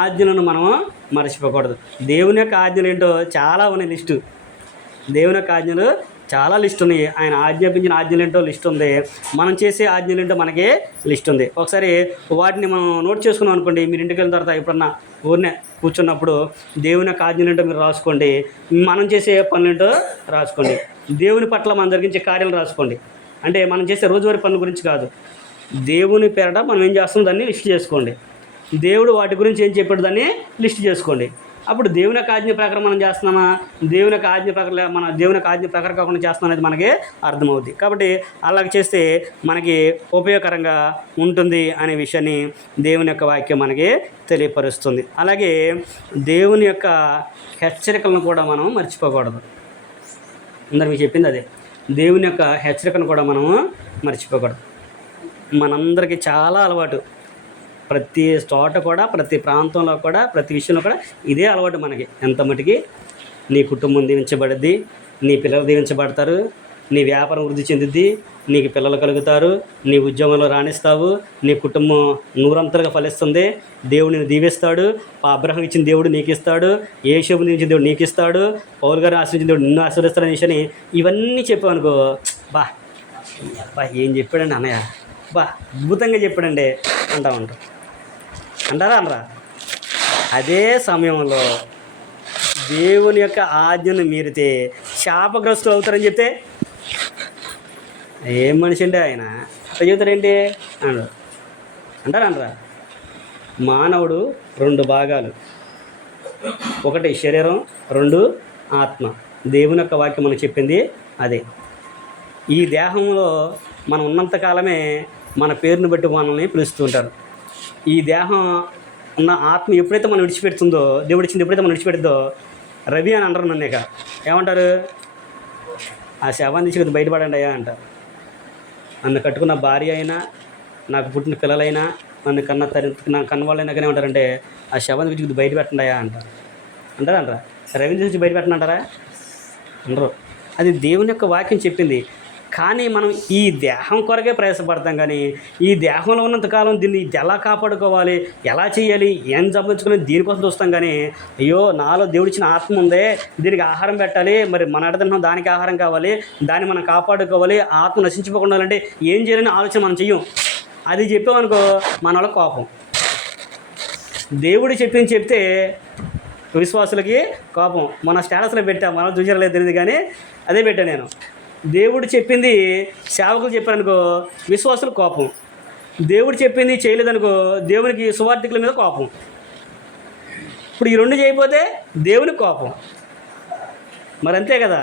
ఆజ్ఞలను మనము మర్చిపోకూడదు. దేవుని యొక్క ఆజ్ఞలు ఏంటో చాలా ఉన్నాయి, లిస్టు. దేవుని యొక్క ఆజ్ఞలు చాలా లిస్ట్ ఉన్నాయి. ఆయన ఆజ్ఞాపించిన ఆజ్ఞలు ఏంటో లిస్ట్ ఉంది, మనం చేసే ఆజ్ఞలు ఏంటో మనకి లిస్ట్ ఉంది. ఒకసారి వాటిని మనం నోట్ చేసుకున్నాం అనుకోండి, మీరు ఇంటికి వెళ్ళిన తర్వాత ఎప్పుడన్నా ఊరినే కూర్చున్నప్పుడు దేవుని యొక్క ఆజ్ఞలు ఏంటో మీరు రాసుకోండి, మనం చేసే పనులు ఏంటో రాసుకోండి, దేవుని పట్ల మనం జరిగించే కార్యాలు రాసుకోండి. అంటే మనం చేసే రోజువారీ పనుల గురించి కాదు, దేవుని పేరట మనం ఏం చేస్తాం దాన్ని లిస్ట్ చేసుకోండి. దేవుడు వాటి గురించి ఏం చెప్పాడు దాన్ని లిస్ట్ చేసుకోండి. అప్పుడు దేవుని యొక్క ఆజ్ఞ ప్రకారం మనం చేస్తున్నామా, దేవుని యొక్క ఆజ్ఞ ప్రకారం మన దేవుని యొక్క ఆజ్ఞ ప్రకారం కాకుండా చేస్తున్నాం అనేది మనకి అర్థమవుద్ది. కాబట్టి అలాగ చేస్తే మనకి ఉపయోగకరంగా ఉంటుంది అనే విషయాన్ని దేవుని యొక్క వాక్యం మనకి తెలియపరుస్తుంది. అలాగే దేవుని యొక్క హెచ్చరికలను కూడా మనం మర్చిపోకూడదు. అందరూ మీకు చెప్పింది అదే, దేవుని యొక్క హెచ్చరికను కూడా మనము మర్చిపోకూడదు. మనందరికీ చాలా అలవాటు, ప్రతి చోట కూడా, ప్రతి ప్రాంతంలో కూడా, ప్రతి విషయంలో కూడా ఇదే అలవాటు మనకి. ఎంత మటుకి నీ కుటుంబం దీవించబడుద్ది, నీ పిల్లలు దీవించబడతారు, నీ వ్యాపారం వృద్ధి చెందుద్ది, నీకు పిల్లలు కలుగుతారు, నీ ఉద్యోగంలో రాణిస్తావు, నీ కుటుంబం నూరంతలుగా ఫలిస్తుంది, దేవుడు నిన్ను దీవిస్తాడు, అబ్రహం ఇచ్చిన దేవుడు నీకు ఇస్తాడు, యేషోబుని ఇచ్చిన దేవుడు నీకు ఇస్తాడు, పౌలు గారిని ఆశ్రయించిన దేవుడు నిన్ను ఆశీర్వదిస్తాడనే విషయాన్ని ఇవన్నీ చెప్పావనుకో, బా బా ఏం చెప్పాడండి అన్నయ్య, బా అద్భుతంగా చెప్పాడండి అంటా ఉంటాం. అంటారా అనరా? అదే సమయంలో దేవుని యొక్క ఆజ్ఞను మీరితే శాపగ్రస్తులు అవుతారని చెప్తే ఏం మనిషి అండి ఆయన, అట్లా చెబుతారేంటి అన్నాడు. అంటారా అనరా? మానవుడు రెండు భాగాలు, ఒకటి శరీరం, రెండు ఆత్మ. దేవుని యొక్క వాక్యం మనకు చెప్పింది అదే. ఈ దేహంలో మనం ఉన్నంతకాలమే మన పేరుని బట్టి మనల్ని పిలుస్తుంటారు. ఈ దేహం ఉన్న ఆత్మ ఎప్పుడైతే మనం విడిచిపెడుతుందో, దేవుడు ఇచ్చింది ఎప్పుడైతే మనం విడిచిపెడుతుందో, రవి అని అంటారు నన్ను. ఇక ఏమంటారు? ఆ శవాన్ని తీసుకొచ్చి బయటపడండి అయ్యా అంటారు. నన్ను కట్టుకున్న భార్య అయినా, నాకు పుట్టిన పిల్లలైనా, నన్ను నా కన్న వాళ్ళైనా కానీ ఏమంటారంటే ఆ శవాన్ని తీసుకొచ్చి బయట పెట్టండి అయ్యా అంటారు. అంటారా? రవిని తీసుకొచ్చి బయట పెట్టండి అంటారా? అనరు. అది దేవుని యొక్క వాక్యం చెప్పింది. కానీ మనం ఈ దేహం కొరకే ప్రయాసపడతాం, కానీ ఈ దేహంలో ఉన్నంతకాలం దీన్ని ఎలా కాపాడుకోవాలి, ఎలా చేయాలి, ఏం సంపాదించుకుని దీనికోసం చూస్తాం. కానీ అయ్యో నాలో దేవుడిచ్చిన ఆత్మ ఉందే, దీనికి ఆహారం పెట్టాలి, మరి మన అడగడం దానికి ఆహారం కావాలి, దాన్ని మనం కాపాడుకోవాలి, ఆత్మ నశించిపోకుండా అంటే ఏం చేయాలని ఆలోచన మనం చెయ్యం. అది చెప్పామనుకో మన వాళ్ళ కోపం. దేవుడు చెప్తే విశ్వాసులకి కోపం. మన స్టేటస్లో పెట్టా, మనం చూసారలేదు తెలియదు, కానీ అదే పెట్టా నేను. దేవుడు చెప్పింది సేవకులు చెప్పారనుకో విశ్వాసులు కోపం, దేవుడు చెప్పింది చేయలేదనుకో దేవునికి సువార్థికుల మీద కోపం. ఇప్పుడు ఈ రెండు చేయకపోతే దేవునికి కోపం. మరి అంతే కదా.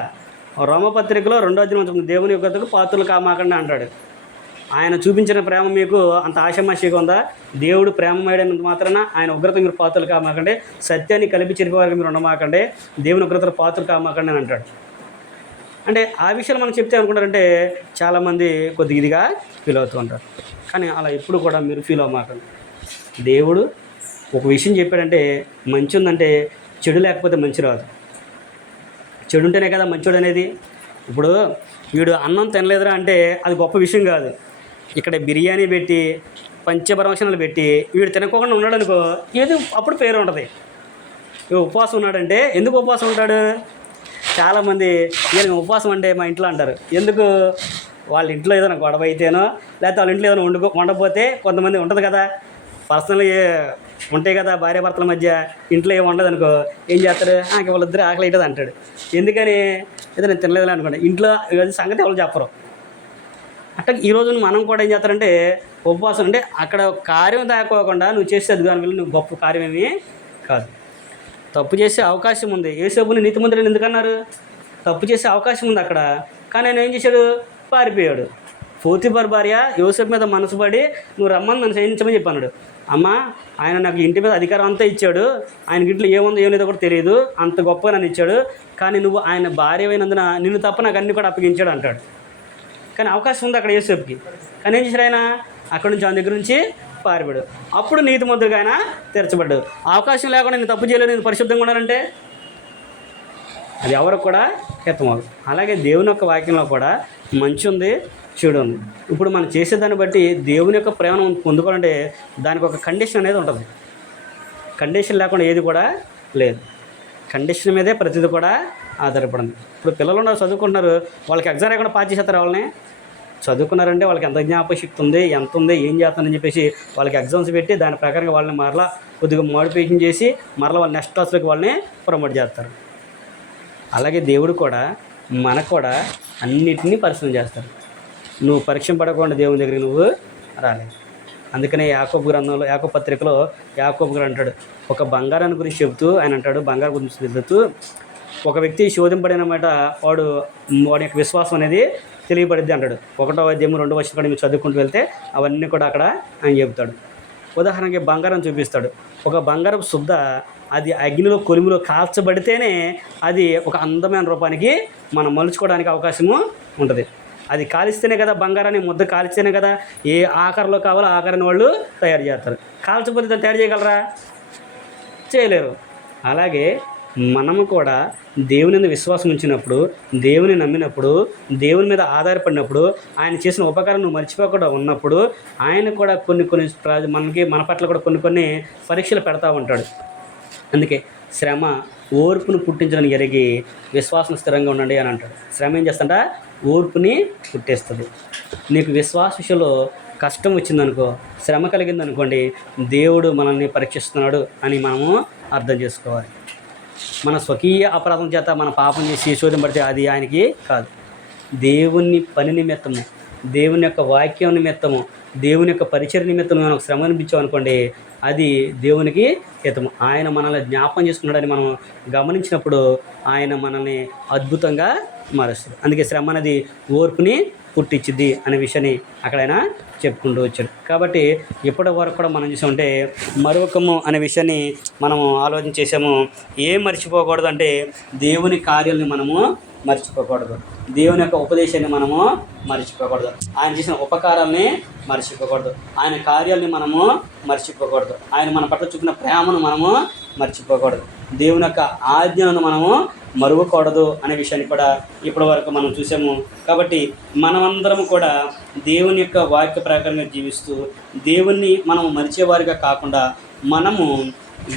రోమపత్రికలో 2వ అధ్యాయం దేవుని యొక్కకు పాత్రలు కామాకండి అంటాడు. ఆయన చూపించిన ప్రేమ మీకు అంత ఆషామాషిగా ఉందా? దేవుడు ప్రేమమయమైనంత మాత్రాన ఆయన ఉగ్రత మీరు పాత్రలు కామాకండి, సత్యాన్ని కలిపి చెరిపేవారికి మీరు ఉండమాకండి, దేవుని ఉగ్రతలు పాత్రలు కామాకండి అని అంటాడు. అంటే ఆ విషయాలు మనం చెప్తే అనుకుంటారంటే చాలామంది కొద్దిగా ఇదిగా ఫీల్ అవుతూ ఉంటారు. కానీ అలా ఎప్పుడు కూడా మీరు ఫీల్ అవ్వమాకండి. దేవుడు ఒక విషయం చెప్పాడంటే మంచి ఉందంటే చెడు లేకపోతే మంచి రాదు. చెడు ఉంటేనే కదా మంచోడు అనేది. ఇప్పుడు వీడు అన్నం తినలేదురా అంటే అది గొప్ప విషయం కాదు. ఇక్కడ బిర్యానీ పెట్టి పంచపరమక్షణాలు పెట్టి వీడు తినకోకుండా ఉన్నాడు అనుకో, ఏది అప్పుడు పేరు ఉంటుంది. ఉపవాసం ఉన్నాడంటే ఎందుకు ఉపవాసం ఉంటాడు? చాలామంది నేను ఉపవాసం అంటే మా ఇంట్లో అంటారు, ఎందుకు వాళ్ళ ఇంట్లో ఏదైనా గొడవ అయితేనో, లేకపోతే వాళ్ళ ఇంట్లో ఏదైనా వండకపోతే కొంతమంది ఉంటుంది కదా, పర్సనల్ ఉంటాయి కదా భార్యాభర్తల మధ్య, ఇంట్లో ఏమి ఉండదు అనుకో, ఏం చేస్తాడు, వాళ్ళిద్దరు ఆకలి అవుతుంది అంటాడు. ఎందుకని? ఏదో నేను తినలేదులే అనుకోండి, ఇంట్లో సంగతి ఎవరు చెప్పరు. అట్లా ఈరోజు మనం కూడా ఏం చేస్తారంటే ఉపవాసం అంటే అక్కడ కార్యం దాకోకుండా నువ్వు చేసేది దానివల్ల నువ్వు గొప్ప కార్యమేమీ కాదు. తప్పు చేసే అవకాశం ఉంది. యేసేపుని నీతిమంతుడని ఎందుకన్నారు? తప్పు చేసే అవకాశం ఉంది అక్కడ, కానీ ఆయన ఏం చేశాడు? పారిపోయాడు. పోతీఫర్ భార్య యోసేపు మీద మనసు పడి నువ్వు రమ్మని నన్ను చేయించమని చెప్పన్నాడు. అమ్మ, ఆయన నాకు ఇంటి మీద అధికారం అంతా ఇచ్చాడు, ఆయనకి ఇంట్లో ఏముందో ఏమేదో కూడా తెలియదు, అంత గొప్పగా నన్ను ఇచ్చాడు, కానీ నువ్వు ఆయన భార్య అయినందున నిన్ను తప్ప నాకు అన్ని కూడా అప్పగించాడు అంటాడు. కానీ అవకాశం ఉంది అక్కడ యేసేపుకి, కానీ ఏం చేశాడు ఆయన? అక్కడి నుంచి ఆయన దగ్గర నుంచి పారిపోయాడు. అప్పుడు నీతిమంతుడిగా ఆయన తీర్చబడ్డాడు. అవకాశం లేకుండా నేను తప్పు చేయలేదు, నేను పరిశుద్ధంగా ఉండాలంటే అది ఎవరికి కూడా హితమవుతుంది. అలాగే దేవుని యొక్క వాక్యంలో కూడా మంచి ఉంది, చెడు ఉంది. ఇప్పుడు మనం చేసేదాన్ని బట్టి దేవుని యొక్క ప్రేమను పొందుకోవాలంటే దానికి ఒక కండిషన్ అనేది ఉంటుంది. కండిషన్ లేకుండా ఏది కూడా లేదు. కండిషన్ మీదే ప్రతిదీ కూడా ఆధారపడింది. ఇప్పుడు పిల్లలు ఉన్నారు, చదువుకుంటున్నారు, వాళ్ళకి ఎగ్జామ్ రాకుండా పాస్ చేసేస్తారు. వాళ్ళని చదువుకున్నారంటే వాళ్ళకి ఎంత జ్ఞాపకశక్తి ఉంది, ఎంత ఉంది, ఏం చేస్తానని చెప్పేసి వాళ్ళకి ఎగ్జామ్స్ పెట్టి దాని ప్రకారంగా వాళ్ళని మరలా కొద్దిగా మోడిఫికేషన్ చేసి మరలా వాళ్ళ నెక్స్ట్ క్లాస్లోకి వాళ్ళని ప్రమోట్ చేస్తారు. అలాగే దేవుడు కూడా మనకు కూడా అన్నిటినీ పరిశీలన చేస్తారు. నువ్వు పరీక్ష పడకుండా దేవుని దగ్గరికి నువ్వు రాలేదు. అందుకనే యాకోబు గ్రంథంలో, యాకోబు పత్రికలో యాకోబు గారు అంటాడు, ఒక బంగారాన్ని గురించి చెబుతూ ఆయన అంటాడు, బంగారం గురించి చెబుతూ ఒక వ్యక్తి శోధింపడినమాట వాడి యొక్క విశ్వాసం అనేది తెలియబడిద్ది అంటాడు. 1వ అధ్యాయం 2వ వచనం కూడా మీరు చదువుకుంటూ వెళ్తే అవన్నీ కూడా అక్కడ ఆయన చెబుతాడు. ఉదాహరణకి బంగారం చూపిస్తాడు. ఒక బంగారం శుద్ధ అది అగ్నిలో కొలిమిలో కాల్చబడితేనే అది ఒక అందమైన రూపానికి మనం మలుచుకోవడానికి అవకాశము ఉంటుంది. అది కాలిస్తేనే కదా, బంగారాన్ని ముద్ద కాల్స్తేనే కదా ఏ ఆకారంలో కావాలో ఆకారాన్ని వాళ్ళు తయారు చేస్తారు. కాల్చకపోతే దాన్ని తయారు చేయగలరా? చేయలేరు. అలాగే మనము కూడా దేవుని మీద విశ్వాసం ఉంచినప్పుడు, దేవుని నమ్మినప్పుడు, దేవుని మీద ఆధారపడినప్పుడు, ఆయన చేసిన ఉపకారం నువ్వు మర్చిపోకుండా ఉన్నప్పుడు ఆయన కూడా కొన్ని మన పట్ల కూడా కొన్ని పరీక్షలు పెడతా ఉంటాడు. అందుకే శ్రమ ఓర్పును పుట్టించడానికి ఎరిగి విశ్వాసం స్థిరంగా ఉండండి అని అంటాడు. శ్రమ ఏం చేస్తుంట? ఓర్పుని పుట్టేస్తుంది. నీకు విశ్వాస విషయంలో కష్టం వచ్చిందనుకో, శ్రమ కలిగిందనుకోండి, దేవుడు మనల్ని పరీక్షిస్తున్నాడు అని మనము అర్థం చేసుకోవాలి. మన స్వకీయ అపరాధం చేత మన పాపం చేసి శోధింపడితే అది ఆయనకి కాదు. దేవుని పని నిమిత్తము, దేవుని యొక్క వాక్యం నిమిత్తము, దేవుని యొక్క పరిచయ నిమిత్తం మనం శ్రమ అనిపించామనుకోండి, అది దేవునికి హితము. ఆయన మనల్ని జ్ఞాపకం చేసుకున్నాడని మనం గమనించినప్పుడు ఆయన మనల్ని అద్భుతంగా మారుస్తాడు. అందుకే శ్రమ అనేది ఓర్పుని పుట్టించిద్ది అనే విషయాన్ని అక్కడ ఆయన చెప్పుకుంటూ వచ్చాడు. కాబట్టి ఇప్పటి వరకు కూడా మనం చూసామంటే మరొకము అనే విషయాన్ని మనము ఆలోచన చేసాము. ఏం మర్చిపోకూడదు అంటే దేవుని కార్యాలని మనము మర్చిపోకూడదు, దేవుని యొక్క ఉపదేశాన్ని మనము మర్చిపోకూడదు, ఆయన చేసిన ఉపకారాలని మర్చిపోకూడదు, ఆయన కార్యాలని మనము మర్చిపోకూడదు, ఆయన మన పట్ల చూపిన ప్రేమను మనము మర్చిపోకూడదు, దేవుని యొక్క ఆజ్ఞలను మనము మరువకూడదు అనే విషయాన్ని కూడా ఇప్పటి వరకు మనం చూసాము. కాబట్టి మనమందరం కూడా దేవుని యొక్క వాక్య ప్రకారంగా జీవిస్తూ దేవుణ్ణి మనం మరిచేవారిగా కాకుండా మనము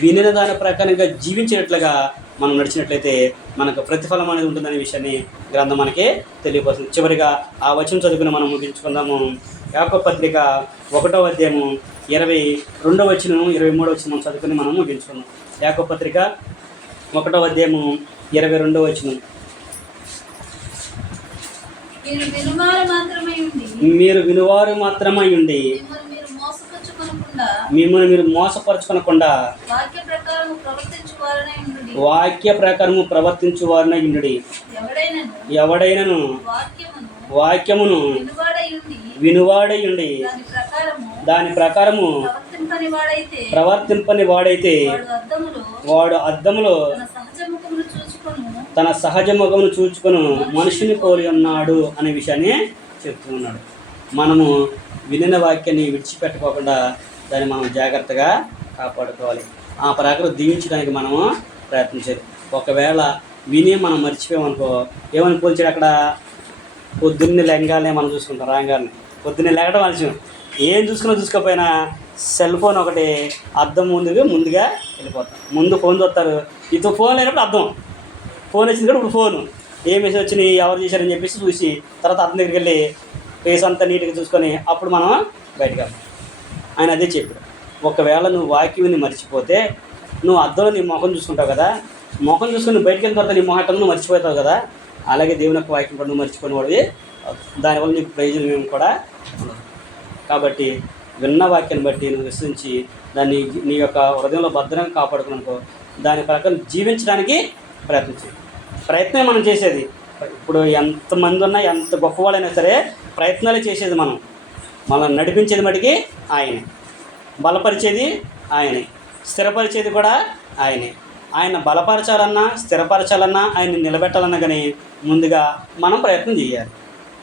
వినిన దాని ప్రకారంగా జీవించినట్లుగా మనం నడిచినట్లయితే మనకు ప్రతిఫలం అనేది ఉంటుందనే విషయాన్ని గ్రంథం మనకే తెలియపరుస్తుంది. చివరిగా ఆ వచనం చదువుకుని మనం ముగించుకుందాము. యాకోబు పత్రిక 1వ అధ్యాయము 22వ వచనం 23వ వచనం మనం చదువుకుని మనం ముగించుకుందాం. యాకోబు పత్రిక 1వ అధ్యాయము 22వ వచనం. మీరు వినువారు మాత్రమై ఉండి మిమ్మల్ని మీరు మోసపరచుకొనకుండా వాక్య ప్రకారము ప్రవర్తించువారనై ఉండుడి. ఎవడైనను వాక్యమును వినువాడై ఉండి దాని ప్రకారము ప్రవర్తింపని వాడైతే వాడు అద్దములో తన సహజ ముఖమును చూచుకొని మనుషుని పోలి ఉన్నాడు అనే విషయాన్ని చెప్తూ ఉన్నాడు. మనము వినిన వాక్యాన్ని విడిచిపెట్టుకోకుండా దాన్ని మనం జాగ్రత్తగా కాపాడుకోవాలి. ఆ ప్రకారం దీవించడానికి మనము ప్రయత్నించాలి. ఒకవేళ విని మనం మర్చిపోయామనుకో, ఏమని పోల్చాడు అక్కడ? పొద్దున్నే లెంగాలనే మనం చూసుకుంటాం. రాగాలని పొద్దున్నే లేకడం ఆలస్యం, ఏం చూసుకోకపోయినా సెల్ ఫోన్ ఒకటి అద్దం ముందుగా వెళ్ళిపోతాం. ముందు ఫోన్ చూస్తారు, ఇటు ఫోన్ లేనప్పుడు అద్దం, ఫోన్ వచ్చింది కూడా ఇప్పుడు ఫోను, ఏ మెసేజ్ వచ్చినాయి, ఎవరు చేశారని చెప్పేసి చూసి తర్వాత అద్దం దగ్గరికి వెళ్ళి ఫేస్ అంతా నీట్గా చూసుకొని అప్పుడు మనం బయటకు వెళ్తాం. ఆయన అదే చెప్పాడు, ఒకవేళ నువ్వు వాక్యాన్ని మర్చిపోతే నువ్వు అద్దంలో నీ ముఖం చూసుకుంటావు కదా, ముఖం చూసుకుని బయటకు వెళ్ళిన తర్వాత నీ మొహటం నువ్వు మర్చిపోతావు కదా, అలాగే దేవుని యొక్క వాక్యం కూడా నువ్వు మర్చిపోయినవాడివి, దానివల్ల నీకు ప్రయోజనం ఏమి కూడా ఉండదు. కాబట్టి విన్న వాక్యాన్ని బట్టి నువ్వు విశ్వసించి దాన్ని నీ యొక్క హృదయంలో భద్రంగా కాపాడుకున్నానుకో, దాని ప్రకారం జీవించడానికి ప్రయత్నించు. ప్రయత్నం మనం చేసేది. ఇప్పుడు ఎంతమంది ఉన్నా ఎంత గొప్పవాళ్ళైనా సరే ప్రయత్నాలు చేసేది మనం నడిపించేది మటుకి ఆయనే, బలపరిచేది ఆయనే, స్థిరపరిచేది కూడా ఆయనే. ఆయన బలపరచాలన్నా స్థిరపరచాలన్నా ఆయన్ని నిలబెట్టాలన్నా కానీ ముందుగా మనం ప్రయత్నం చేయాలి.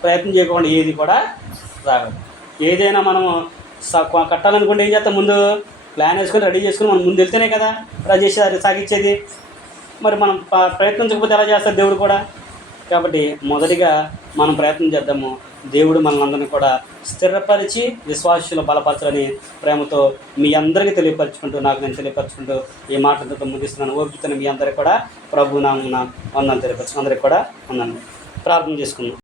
ప్రయత్నం చేయకుండా ఏది కూడా రాగదు. ఏదైనా మనం కట్టాలనుకుంటే ఏం చేస్తాం, ముందు ప్లాన్ వేసుకొని రెడీ చేసుకుని మనం ముందు వెళ్తేనే కదా అలా చేసేది సాగించేది. మరి మనం ప్రయత్నించకపోతే ఎలా చేస్తారు దేవుడు కూడా. కాబట్టి మొదటిగా మనం ప్రయత్నం చేద్దాము. దేవుడు మనల్ని కూడా స్థిరపరిచి విశ్వాసులు బలపరచాలని ప్రేమతో మీ అందరికీ తెలియపరచుకుంటూ, నాకు నేను తెలియపరచుకుంటూ ఈ మాటలతో ముగిస్తున్నాను. ఓపికతో మీ అందరికీ కూడా ప్రభు నామమున వందనాలు తెలియపరచు. అందరికీ కూడా వందనాలు. ప్రార్థన చేసుకుందాం.